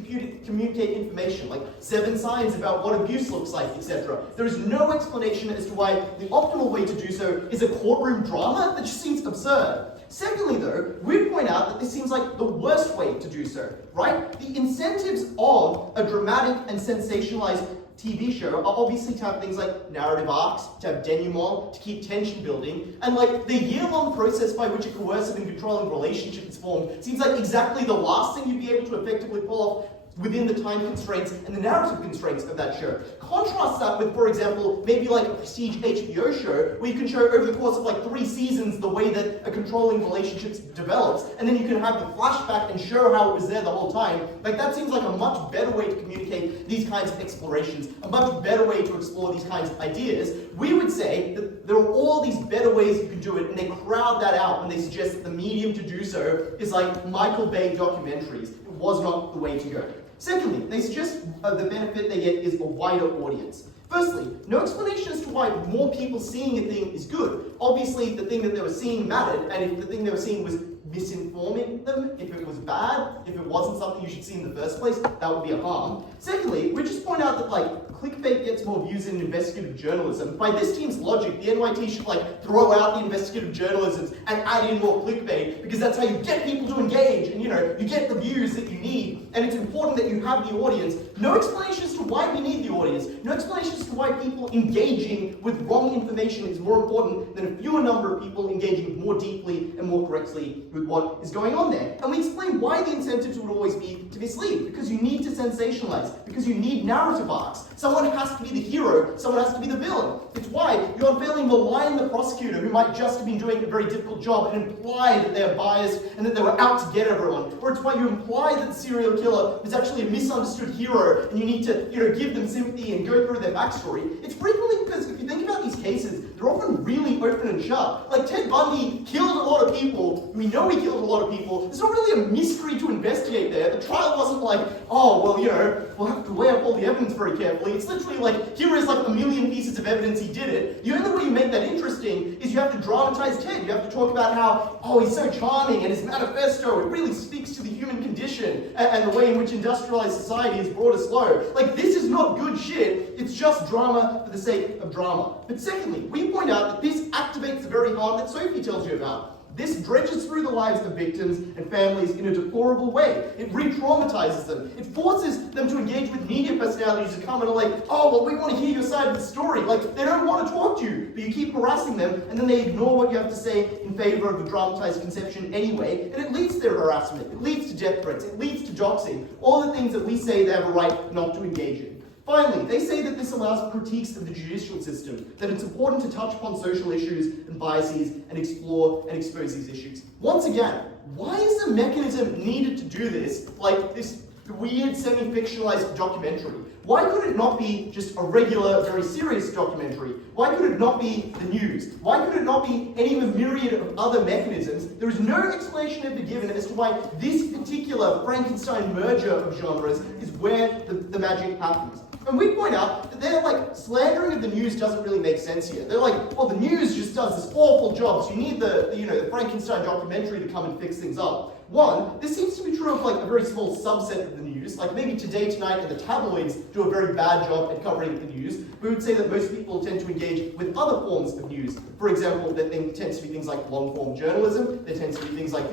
communicate information, like 7 signs about what abuse looks like, etc. There is no explanation as to why the optimal way to do so is a courtroom drama. That just seems absurd. Secondly, though, we'd point out that this seems like the worst way to do so, right? The incentives of a dramatic and sensationalized TV show are obviously to have things like narrative arcs, to have denouement, to keep tension building, and like the year-long process by which a coercive and controlling relationship is formed seems like exactly the last thing you'd be able to effectively pull off within the time constraints and the narrative constraints of that show. Contrast that with, for example, maybe like a prestige HBO show where you can show over the course of like 3 seasons the way that a controlling relationship develops, and then you can have the flashback and show how it was there the whole time. Like that seems like a much better way to communicate these kinds of explorations, a much better way to explore these kinds of ideas. We would say that there are all these better ways you can do it, and they crowd that out when they suggest that the medium to do so is like Michael Bay documentaries. It was not the way to go. Secondly, they suggest the benefit they get is a wider audience. Firstly, no explanation as to why more people seeing a thing is good. Obviously, the thing that they were seeing mattered, and if the thing they were seeing was misinforming them, if it was bad, if it wasn't something you should see in the first place, that would be a harm. Secondly, we just point out that like clickbait gets more views than investigative journalism. By this team's logic, the NYT should like throw out the investigative journalism and add in more clickbait, because that's how you get people to engage, and you get the views that you need, and it's important that you have the audience. No explanation as to why we need the audience. No explanation as to why people engaging with wrong information is more important than a fewer number of people engaging more deeply and more correctly with what is going on there. And we explain why the incentives would always be to mislead, because you need to sensationalize, because you need narrative arcs. Someone has to be the hero, someone has to be the villain. It's why you unfairly malign the prosecutor who might just have been doing a very difficult job and imply that they're biased and that they were out to get everyone. Or it's why you imply that the serial killer is actually a misunderstood hero and you need to give them sympathy and go through their backstory. It's frequently because if you think about these cases, they're often really open and shut. Like Ted Bundy killed a lot of people. We know he killed a lot of people. There's not really a mystery to investigate there. The trial wasn't like, oh, well, we'll have to weigh up all the evidence very carefully. It's literally like, here is like a million pieces of evidence he did it. The only way you make that interesting is you have to dramatize Ted. You have to talk about how, oh, he's so charming, and his manifesto, it really speaks to the human condition and the way in which industrialized society has brought us low. Like, this is not good shit. It's just drama for the sake of drama. But secondly, we point out that this activates the very harm that Sophie tells you about. This dredges through the lives of victims and families in a deplorable way. It re-traumatizes them. It forces them to engage with media personalities who come and are like, oh, well, we want to hear your side of the story. Like, they don't want to talk to you, but you keep harassing them, and then they ignore what you have to say in favor of the dramatized conception anyway, and it leads to their harassment. It leads to death threats. It leads to doxing. All the things that we say they have a right not to engage in. Finally, they say that this allows critiques of the judicial system, that it's important to touch upon social issues and biases and explore and expose these issues. Once again, why is the mechanism needed to do this, like this weird semi-fictionalized documentary? Why could it not be just a regular, very serious documentary? Why could it not be the news? Why could it not be any of a myriad of other mechanisms? There is no explanation ever given as to why this particular Frankenstein merger of genres is where the magic happens. And we point out that they're like, slandering of the news doesn't really make sense here. They're like, well, the news just does this awful job, so you need the Frankenstein documentary to come and fix things up. One, this seems to be true of like a very small subset of the news. Like maybe Today, Tonight, and the tabloids do a very bad job at covering the news. We would say that most people tend to engage with other forms of news. For example, there tends to be things like long-form journalism. There tends to be things like,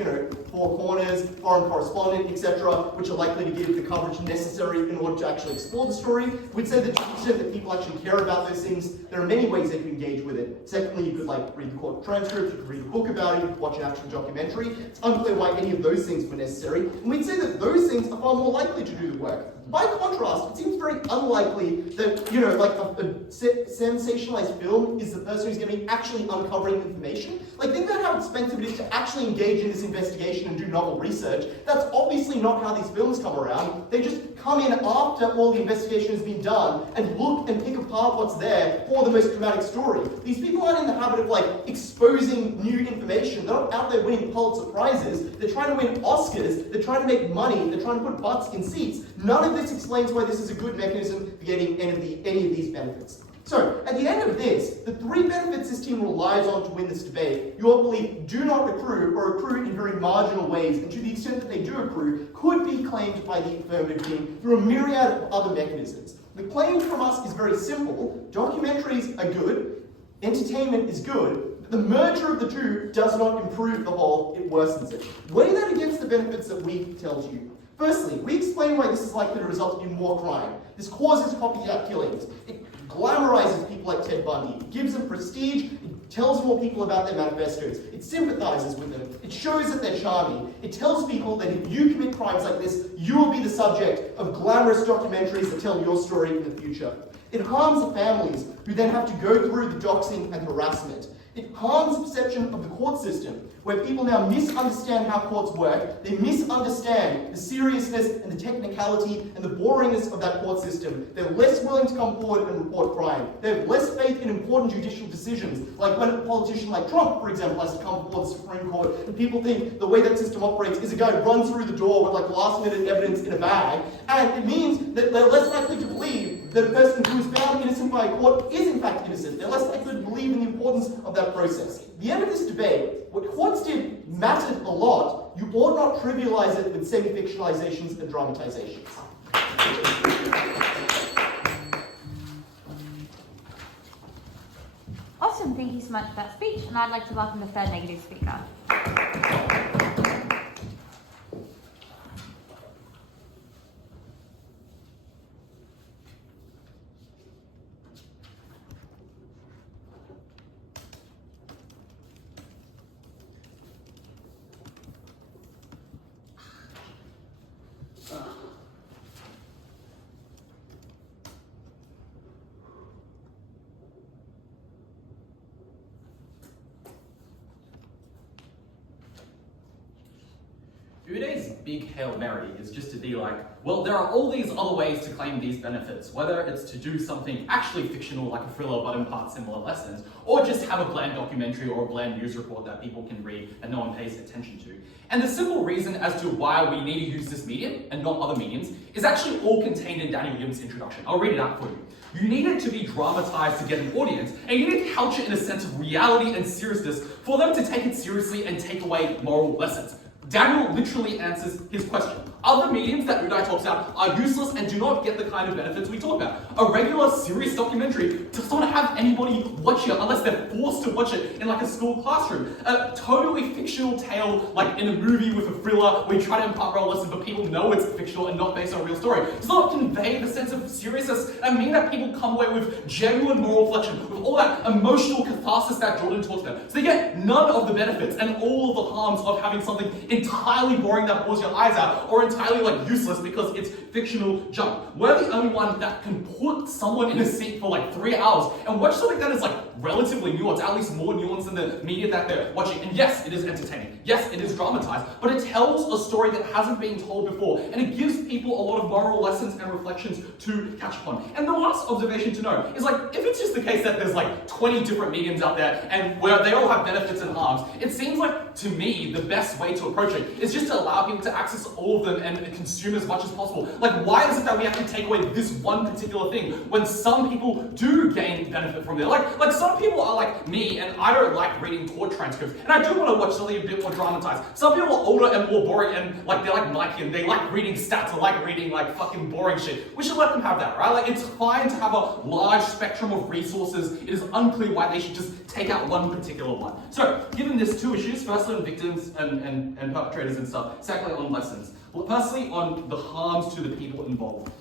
Four Corners, Foreign Correspondent, etc., which are likely to give the coverage necessary in order to actually explore the story. We'd say that to the extent that people actually care about those things, there are many ways they can engage with it. Secondly, you could read the court transcript, you could read a book about it, you could watch an actual documentary. It's unclear why any of those things were necessary. And we'd say that those things are far more likely to do the work. By contrast, it seems very unlikely that, you know, like a sensationalized film is the person who's going to be actually uncovering information. Like, think about how expensive it is to actually engage in this investigation and do novel research. That's obviously not how these films come around. They just come in after all the investigation has been done and look and pick apart what's there for the most dramatic story. These people aren't in the habit of, like, exposing new information. They're not out there winning Pulitzer Prizes. They're trying to win Oscars. They're trying to make money. They're trying to put butts in seats. None of this explains why this is a good mechanism for getting any of these benefits. So, at the end of this, the three benefits this team relies on to win this debate, you all believe do not accrue or accrue in very marginal ways, and to the extent that they do accrue, could be claimed by the affirmative team through a myriad of other mechanisms. The claim from us is very simple. Documentaries are good, entertainment is good, but the merger of the two does not improve the whole, it worsens it. Weigh that against the benefits that we tell you. Firstly, we explain why this is likely to result in more crime. This causes copycat killings. It glamorizes people like Ted Bundy. It gives them prestige. It tells more people about their manifestos. It sympathizes with them. It shows that they're charming. It tells people that if you commit crimes like this, you will be the subject of glamorous documentaries that tell your story in the future. It harms the families who then have to go through the doxing and harassment. It harms the perception of the court system, where people now misunderstand how courts work, they misunderstand the seriousness and the technicality and the boringness of that court system. They're less willing to come forward and report crime. They have less faith in important judicial decisions, like when a politician like Trump, for example, has to come before the Supreme Court, and people think the way that system operates is a guy runs through the door with like last-minute evidence in a bag, and it means that they're less likely to believe that a person who is found innocent by a court is in fact innocent. They're less likely to believe in the importance of that process. At the end of this debate, what courts did mattered a lot. You ought not trivialize it with semi-fictionalizations and dramatizations. Awesome, thank you so much for that speech, and I'd like to welcome the third negative speaker. Udai's big Hail Mary is just to be like, well, there are all these other ways to claim these benefits, whether it's to do something actually fictional like a thriller but impart similar lessons, or just have a bland documentary or a bland news report that people can read and no one pays attention to. And the simple reason as to why we need to use this medium and not other mediums is actually all contained in Daniel Yim's introduction. I'll read it out for you. You need it to be dramatized to get an audience, and you need to couch it in a sense of reality and seriousness for them to take it seriously and take away moral lessons. Daniel literally answers his question. Other mediums that Udai talks about are useless and do not get the kind of benefits we talk about. A regular, serious documentary does not have anybody watch it unless they're forced to watch it in like a school classroom. A totally fictional tale, like in a movie with a thriller where you try to impart moral lessons but people know it's fictional and not based on a real story, does not convey the sense of seriousness and mean that people come away with genuine moral reflection, with all that emotional catharsis that Jordyn talks about. So they get none of the benefits and all of the harms of having something entirely boring that bores your eyes out, or entirely like useless because it's fictional junk. We're the only one that can put someone in a seat for like 3 hours and watch something that is like relatively nuanced, at least more nuanced than the media that they're watching. And yes, it is entertaining. Yes, it is dramatized, but it tells a story that hasn't been told before, and it gives people a lot of moral lessons and reflections to catch upon. And the last observation to know is like, if it's just the case that there's like 20 different mediums out there and where they all have benefits and harms, it seems like, to me, the best way to approach it is just to allow people to access all of them and consume as much as possible. Like, why is it that we have to take away this one particular thing when some people do gain benefit from it? Like some people are like me, and I don't like reading court transcripts, and I do want to watch something a bit more dramatized. Some people are older and more boring, and like they're like Nike, and they like reading stats or like reading like fucking boring shit. We should let them have that, right? Like, it's fine to have a large spectrum of resources. It is unclear why they should just take out one particular one. So, given there's two issues, firstly on victims and perpetrators and stuff, secondly on lessons. Well, firstly on the harms to the people involved.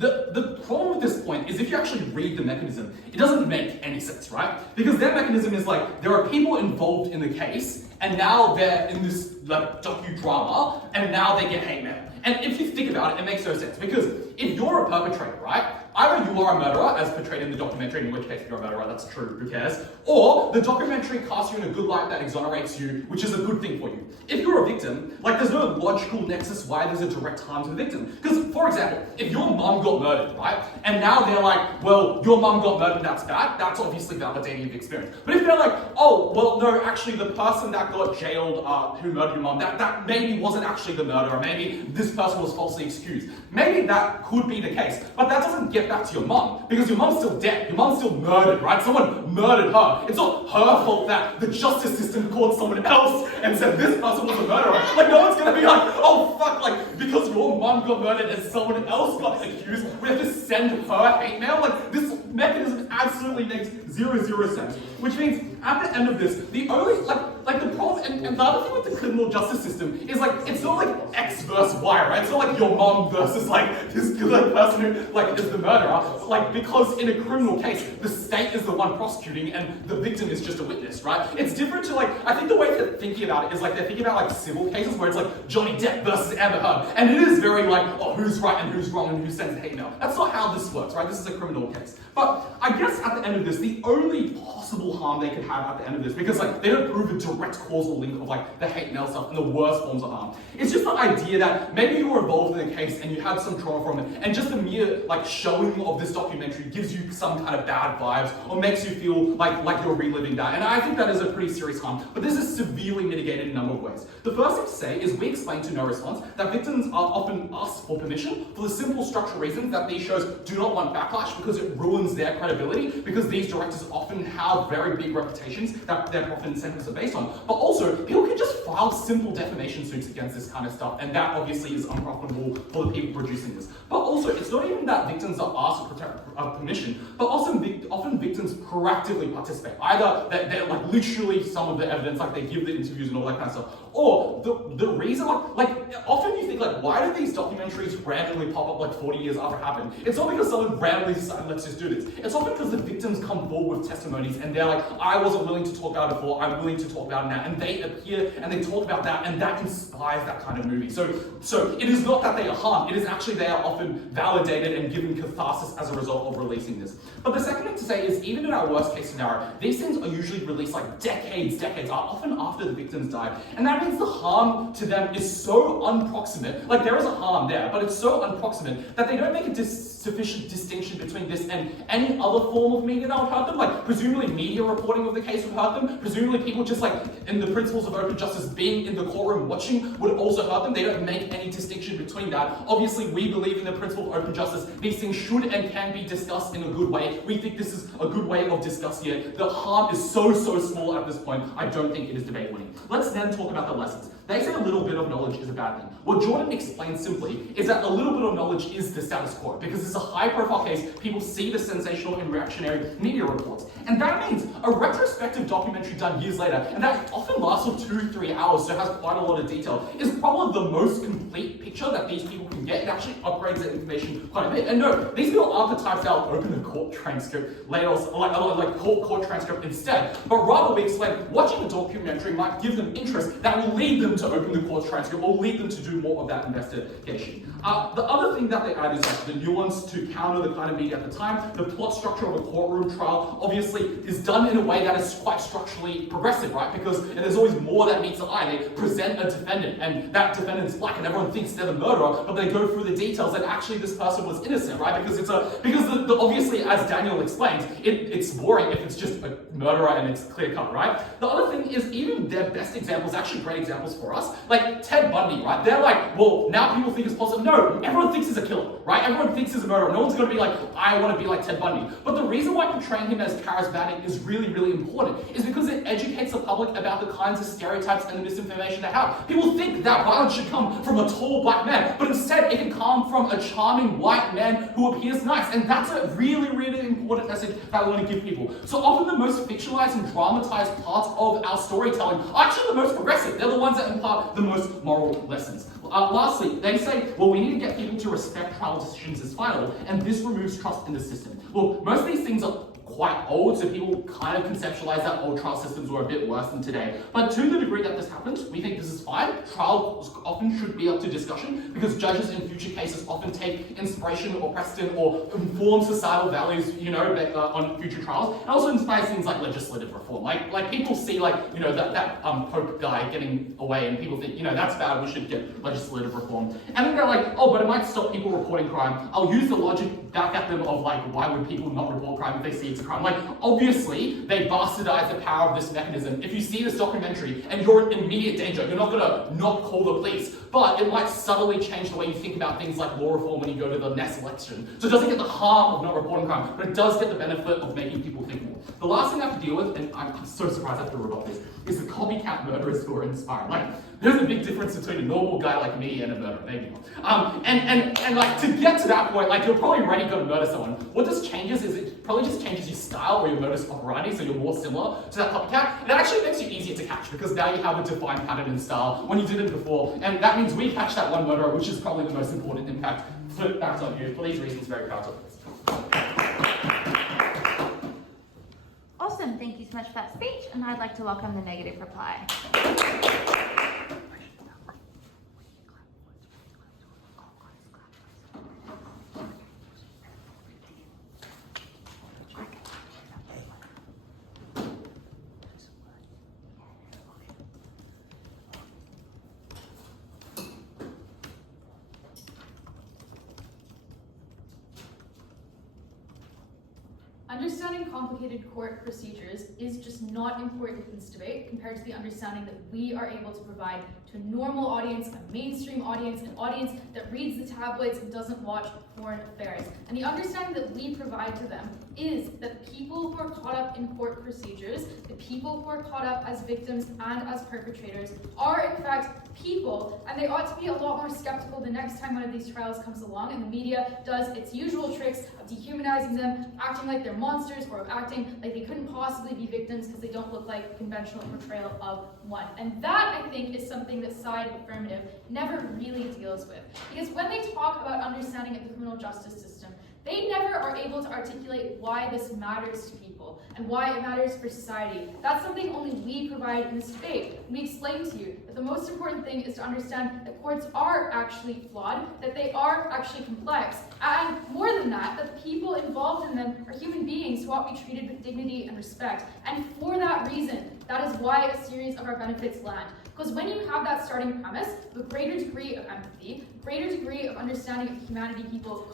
The problem with this point is if you actually read the mechanism, it doesn't make any sense, right? Because their mechanism is like, there are people involved in the case, and now they're in this like docudrama, and now they get hate mail. And if you think about it, it makes no sense. Because if you're a perpetrator, right? Either you are a murderer, as portrayed in the documentary, in which case if you're a murderer, that's true, who cares? Or the documentary casts you in a good light that exonerates you, which is a good thing for you. If you're a victim, like there's no logical nexus why there's a direct harm to the victim. Because, for example, if your mum got murdered, right? And now they're like, well, your mum got murdered, that's bad, that's obviously validating the experience. But if they're like, oh, well, no, actually the person that got jailed, who murdered your mum, that maybe wasn't actually the murderer, maybe this person was falsely excused. Maybe that could be the case, but that doesn't get back to your mum, because your mum's still dead, your mum's still murdered, right? Someone murdered her. It's not her fault that the justice system called someone else and said this person was a murderer. Like, no one's gonna be like, oh fuck, like, because your mum got murdered and someone else got accused, we have to send her hate mail? Like, this mechanism absolutely makes zero sense. Which means, at the end of this, the only, like the problem, and the other thing with the criminal justice system is like, it's not like X versus Y, right? It's not like your mom versus like this good person who like is the murderer. Like, because in a criminal case, the state is the one prosecuting and the victim is just a witness, right? It's different to like, I think the way they're thinking about it is like, they're thinking about like civil cases where it's like Johnny Depp versus Amber Heard. And it is very like, oh, who's right and who's wrong and who sends the hate mail. That's not how this works, right? This is a criminal case. But I guess at the end of this, the only possible harm they could have at the end of this, because like, they don't prove a direct causal link of like the hate mail stuff and the worst forms of harm. It's just the idea that maybe you were involved in a case and you had some trauma from it, and just the mere like showing of this documentary gives you some kind of bad vibes or makes you feel like you're reliving that. And I think that is a pretty serious harm, but this is severely mitigated in a number of ways. The first thing to say is we explain to No Response that victims are often asked for permission for the simple structural reasons that these shows do not want backlash, because it ruins their credibility, because these directors often have very big reputations that their profit incentives are based on. But also, people can just file simple defamation suits against this kind of stuff, and that obviously is unprofitable for the people producing this. But also, it's not even that victims are asked for permission, but also often victims proactively participate. Either they're like literally some of the evidence, like they give the interviews and all that kind of stuff, or the reason, like often you think like, why do these documentaries randomly pop up like 40 years after it happened? It's not because someone randomly decided, let's just do this. It's often because the victims come forward with testimonies and they're like, I wasn't willing to talk about it before, I'm willing to talk about it now, and they appear and they talk about that, and that inspires that kind of movie. So it is not that they are harmed, it is actually they are often validated and given catharsis as a result of releasing this. But the second thing to say is, even in our worst case scenario, these things are usually released like decades often after the victims died, and that means the harm to them is so unproximate, like there is a harm there, but it's so unproximate that they don't make a sufficient distinction between this and any other form of media that would hurt them. Like, presumably media reporting of the case would hurt them, presumably people just like in the principles of open justice being in the courtroom watching would also hurt them. They don't make any distinction between that. Obviously, we believe in the principle of open justice. These things should and can be discussed in a good way. We think this is a good way of discussing it. The harm is so small at this point, I don't think it is debate winning. Let's then talk about the lessons. They say a little bit of knowledge is a bad thing. What Jordyn explains simply is that a little bit of knowledge is the status quo, because it's a high-profile case, people see the sensational and reactionary media reports. And that means a retrospective documentary done years later, and that often lasts for 2-3 hours, so has quite a lot of detail, is probably the most complete picture that these people can get. It actually upgrades the information quite a bit. And no, these people aren't the types that will open the court transcript later, like court transcript instead, but rather we explain watching the documentary might give them interest that will lead them to open the court transcript or lead them to do more of that investigation. The other thing that they add is like the nuance to counter the kind of media at the time. The plot structure of a courtroom trial obviously is done in a way that is quite structurally progressive, right? Because there's always more that meets the eye. They present a defendant, and that defendant's black, and everyone thinks they're the murderer, but they go through the details that actually this person was innocent, right? Because obviously, as Daniel explains, it's boring if it's just a murderer and it's clear cut, right? The other thing is, even their best examples, actually great examples for us, like Ted Bundy, right? They're like, well, now people think it's possible. No, everyone thinks he's a killer, right? Everyone thinks he's a murderer. No one's going to be like, I want to be like Ted Bundy. But the reason why portraying him as charismatic charismatic is really, really important is because it educates the public about the kinds of stereotypes and the misinformation they have. People think that violence should come from a tall black man, but instead it can come from a charming white man who appears nice. And that's a really, really important message that we want to give people. So often the most fictionalized and dramatized parts of our storytelling are actually the most progressive. They're the ones that impart the most moral lessons. Lastly, they say, well, we need to get people to respect trial decisions as final, and this removes trust in the system. Well, most of these things are quite old, so people kind of conceptualize that old trial systems were a bit worse than today. But to the degree that this happens, we think this is fine. Trials often should be up to discussion because judges in future cases often take inspiration or precedent or inform societal values, on future trials. It also inspires things like legislative reform. Like people see that Pope guy getting away and people think, that's bad, we should get legislative reform. And then they're like, oh, but it might stop people reporting crime. I'll use the logic back at them of why would people not report crime if they see it's a crime? Obviously, they bastardize the power of this mechanism. If you see this documentary and you're in immediate danger, you're not gonna not call the police, but it might subtly change the way you think about things like law reform when you go to the next election. So it doesn't get the harm of not reporting crime, but it does get the benefit of making people think more. The last thing I have to deal with, and I'm so surprised I have to rebut this, is the copycat murderers who are inspired. There's a big difference between a normal guy like me and a murderer, maybe not. And to get to that point, you're probably already going to murder someone. What this changes is it probably just changes your style or your modus operandi, so you're more similar to that copycat. And it actually makes you easier to catch because now you have a defined pattern and style when you didn't before. And that means we catch that one murderer, which is probably the most important impact. So that's on you. For these reasons, very proud of this. Awesome, thank you so much for that speech, and I'd like to welcome the negative reply. Understanding complicated court procedures is just not important in this debate compared to the understanding that we are able to provide to a normal audience, a mainstream audience, an audience that reads the tabloids and doesn't watch foreign affairs. And the understanding that we provide to them is that the people who are caught up in court procedures, the people who are caught up as victims and as perpetrators, are in fact people, and they ought to be a lot more skeptical the next time one of these trials comes along and the media does its usual tricks of dehumanizing them, acting like they're monsters, or of acting like they couldn't possibly be victims because they don't look like a conventional portrayal of one. And that, I think, is something that side Affirmative never really deals with. Because when they talk about understanding of the criminal justice system, they never are able to articulate why this matters to people and why it matters for society. That's something only we provide in this debate. We explain to you that the most important thing is to understand that courts are actually flawed, that they are actually complex, and more than that, that the people involved in them are human beings who ought to be treated with dignity and respect. And for that reason, that is why a series of our benefits land. Because when you have that starting premise, the greater degree of empathy, greater degree of understanding of humanity people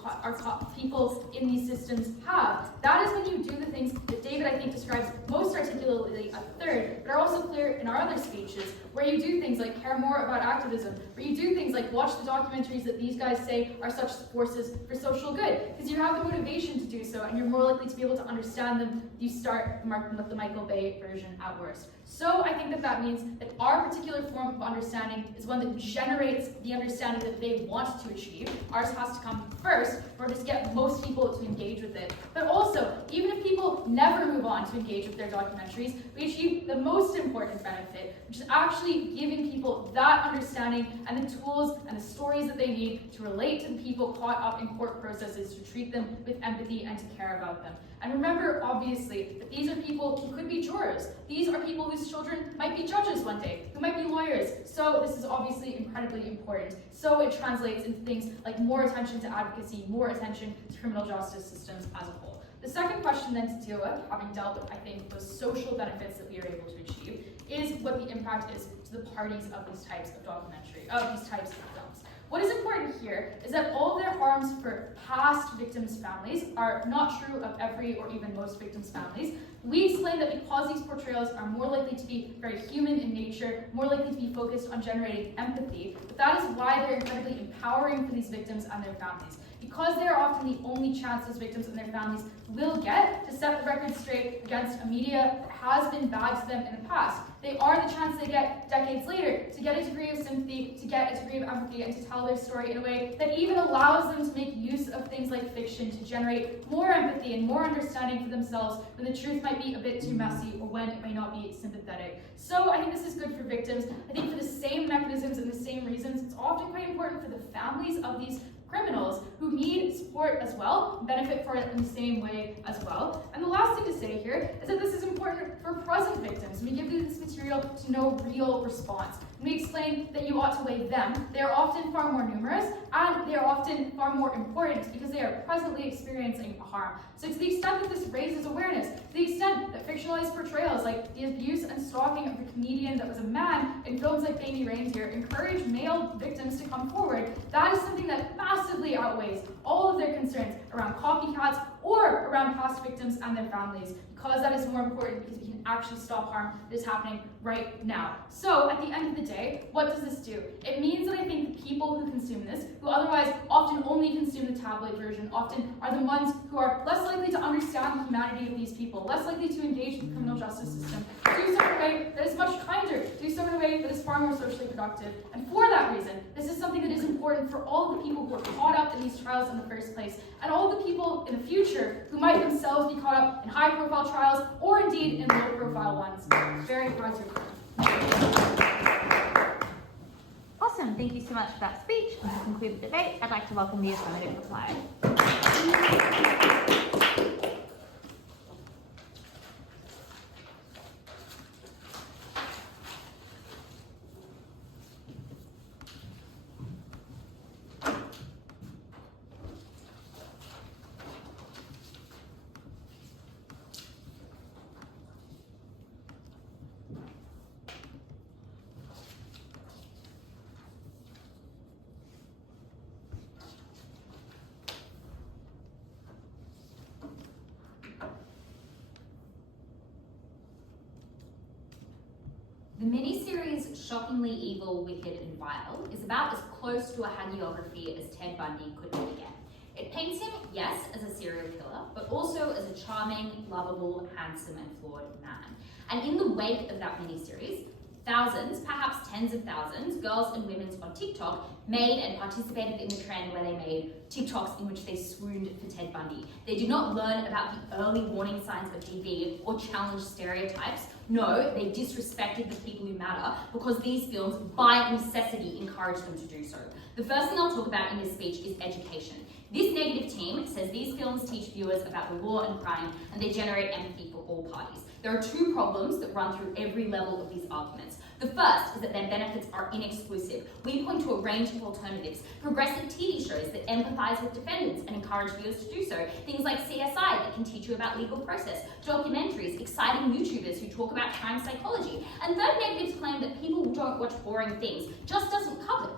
in these systems have, that is when you do the things that David, I think, describes most articulately a third, but are also clear in our other speeches, where you do things like care more about activism, where you do things like watch the documentaries that these guys say are such forces for social good, because you have the motivation to do so, and you're more likely to be able to understand them. You start with the Michael Bay version at worst. So I think that means that our particular form of understanding is one that generates the understanding that they want to achieve. Ours has to come first in order to get most people to engage with it. But also, even if people never move on to engage with their documentaries, we achieve the most important benefit, which is actually giving people that understanding and the tools and the stories that they need to relate to the people caught up in court processes, to treat them with empathy and to care about them. And remember, obviously, that these are people who could be jurors. These are people whose children might be judges one day, who might be lawyers. So this is obviously incredibly important. So it translates into things like more attention to advocacy, more attention to criminal justice systems as a whole. The second question then to deal with, having dealt with, I think, those social benefits that we are able to achieve, is what the impact is to the parties of these types of these types of films. What is important here is that all of their harms for past victims' families are not true of every or even most victims' families. We explain that because these portrayals are more likely to be very human in nature, more likely to be focused on generating empathy, but that is why they're incredibly empowering for these victims and their families. because they are often the only chance those victims and their families will get to set the record straight against a media that has been bad to them in the past. They are the chance they get decades later to get a degree of sympathy, to get a degree of empathy, and to tell their story in a way that even allows them to make use of things like fiction to generate more empathy and more understanding for themselves when the truth might be a bit too messy or when it may not be sympathetic. So I think this is good for victims. I think for the same mechanisms and the same reasons, it's often quite important for the families of these criminals who need support as well, benefit from it in the same way as well. And the last thing to say here is that this is important for present victims. We give you this material to know real response. And we explain that you ought to weigh them. They are often far more numerous, and they are often far more important because they are presently experiencing harm. So to the extent that this raises awareness, to the extent that fictionalized portrayals like the abuse and stalking of the comedian that was a man in films like Baby Reindeer encourage male victims to come forward, that is something that massively outweighs all of their concerns around copycats or around past victims and their families, because that is more important because we can actually stop harm that is happening right now. So at the end of the day, what does this do? It means that I think the people who consume this, who otherwise often only consume the tabloid version, often are the ones who are less likely to understand the humanity of these people, less likely to engage the criminal justice system, do so in a way that is much kinder, do so in a way that is far more socially productive. And for that reason, this is something that is important for all of the people who are caught up in these trials in the first place, and all of the people in the future who might themselves be caught up in high-profile trials or indeed in low-profile ones. Very proud to Awesome, thank you so much for that speech. And to conclude the debate, I'd like to welcome the affirmative reply. The miniseries Shockingly Evil, Wicked and Vile is about as close to a hagiography as Ted Bundy could ever get. It paints him, yes, as a serial killer, but also as a charming, lovable, handsome and flawed man. And in the wake of that miniseries, thousands, perhaps tens of thousands, girls and women on TikTok made and participated in the trend where they made TikToks in which they swooned for Ted Bundy. They did not learn about the early warning signs of DV or challenge stereotypes. No, they disrespected the people who matter because these films, by necessity, encourage them to do so. The first thing I'll talk about in this speech is education. This negative team says these films teach viewers about the law and crime, and they generate empathy for all parties. There are two problems that run through every level of these arguments. The first is that their benefits are inexclusive. We point to a range of alternatives. Progressive TV shows that empathize with defendants and encourage viewers to do so. Things like CSI that can teach you about legal process. Documentaries, exciting YouTubers who talk about crime psychology. And third negatives claim that people who don't watch boring things just doesn't cut it.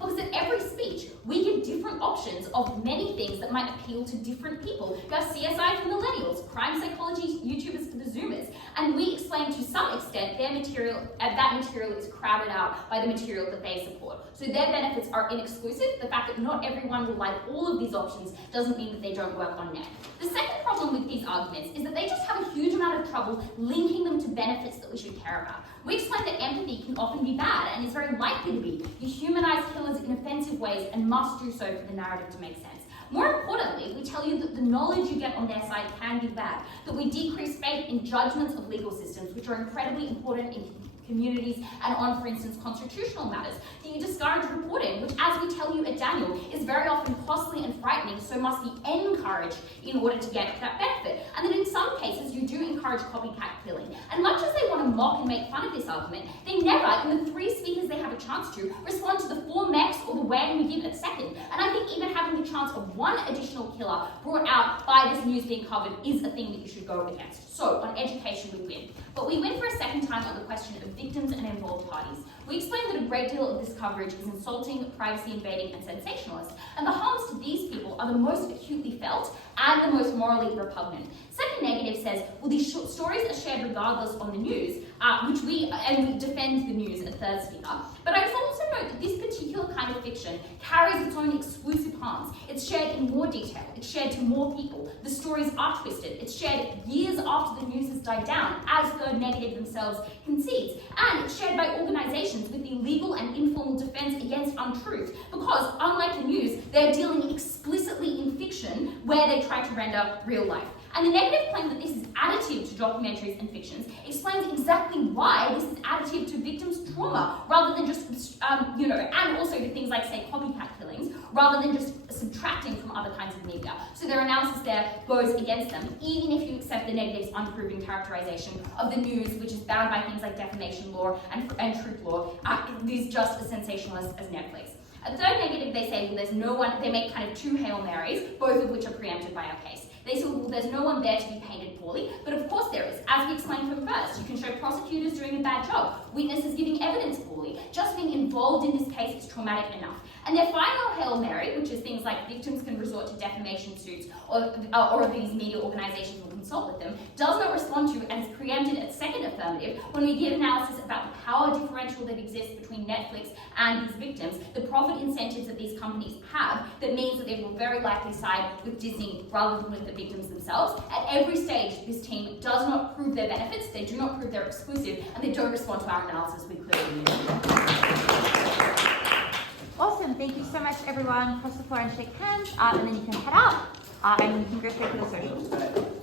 Because at every speech, we give different options of many things that might appeal to different people. You have CSI for millennials, crime psychology YouTubers for the Zoomers. And we explain to some extent that material is crowded out by the material that they support. So their benefits are inexclusive. The fact that not everyone will like all of these options doesn't mean that they don't work on net. The second problem with these arguments is that they just have a huge amount of trouble linking them to benefits that we should care about. We explain that empathy can often be bad and is very likely to be. You humanize killers in offensive ways and must do so for the narrative to make sense. More importantly, we tell you that the knowledge you get on their side can be bad, that we decrease faith in judgments of legal systems, which are incredibly important in communities and on, for instance, constitutional matters, that you discourage reporting, which, as we tell you at Daniel, is very often costly and frightening, so must be encouraged in order to get that benefit. And that in some cases, you do encourage copycat killing. And much as they want to mock and make fun of this argument, they never, in the 3 speakers they have a chance to, respond to the 4 mechs or the wagon we give at second. And I think even having the chance of 1 additional killer brought out by this news being covered is a thing that you should go against. So, on education, we win. But we win for a second time on the question of victims and involved parties. We explain that a great deal of this coverage is insulting, privacy invading, and sensationalist, and the harms to these people are the most acutely felt and the most morally repugnant. Second negative says, well, these stories are shared regardless on the news, and we defend the news at third speaker. But I also note that this particular kind of fiction carries its own exclusive harms. It's shared in more detail. It's shared to more people. The stories are twisted. It's shared years after the news has died down, as Third Negative themselves concedes. And it's shared by organisations with the legal and informal defence against untruth, because, unlike the news, they're dealing explicitly in fiction where they try to render real life. And the negative claim that this is additive to documentaries and fictions explains exactly why this is additive to victims' trauma, rather than just, and also to things like, say, copycat killings, rather than just subtracting from other kinds of media. So their analysis there goes against them, even if you accept the negative's unproven characterization of the news, which is bound by things like defamation law and truth law, is just as sensationalist as Netflix. A third negative, they say, well, there's no one, they make kind of two Hail Marys, both of which are preempted by our case. They say, well, there's no one there to be painted poorly, but of course there is. As we explained from first, you can show prosecutors doing a bad job, witnesses giving evidence poorly. Just being involved in this case is traumatic enough. And their final Hail Mary, which is things like victims can resort to defamation suits, or these media organisations will consult with them, does not respond to and is preempted at second affirmative when we give analysis about the power differential that exists between Netflix and these victims, the profit incentives that these companies have, that means that they will very likely side with Disney rather than with the victims themselves. At every stage, this team does not prove their benefits, they do not prove they're exclusive, and they don't respond to our analysis with clarity. Awesome, thank you so much everyone. Cross the floor and shake hands, and then you can head out, and you can go straight to the socials.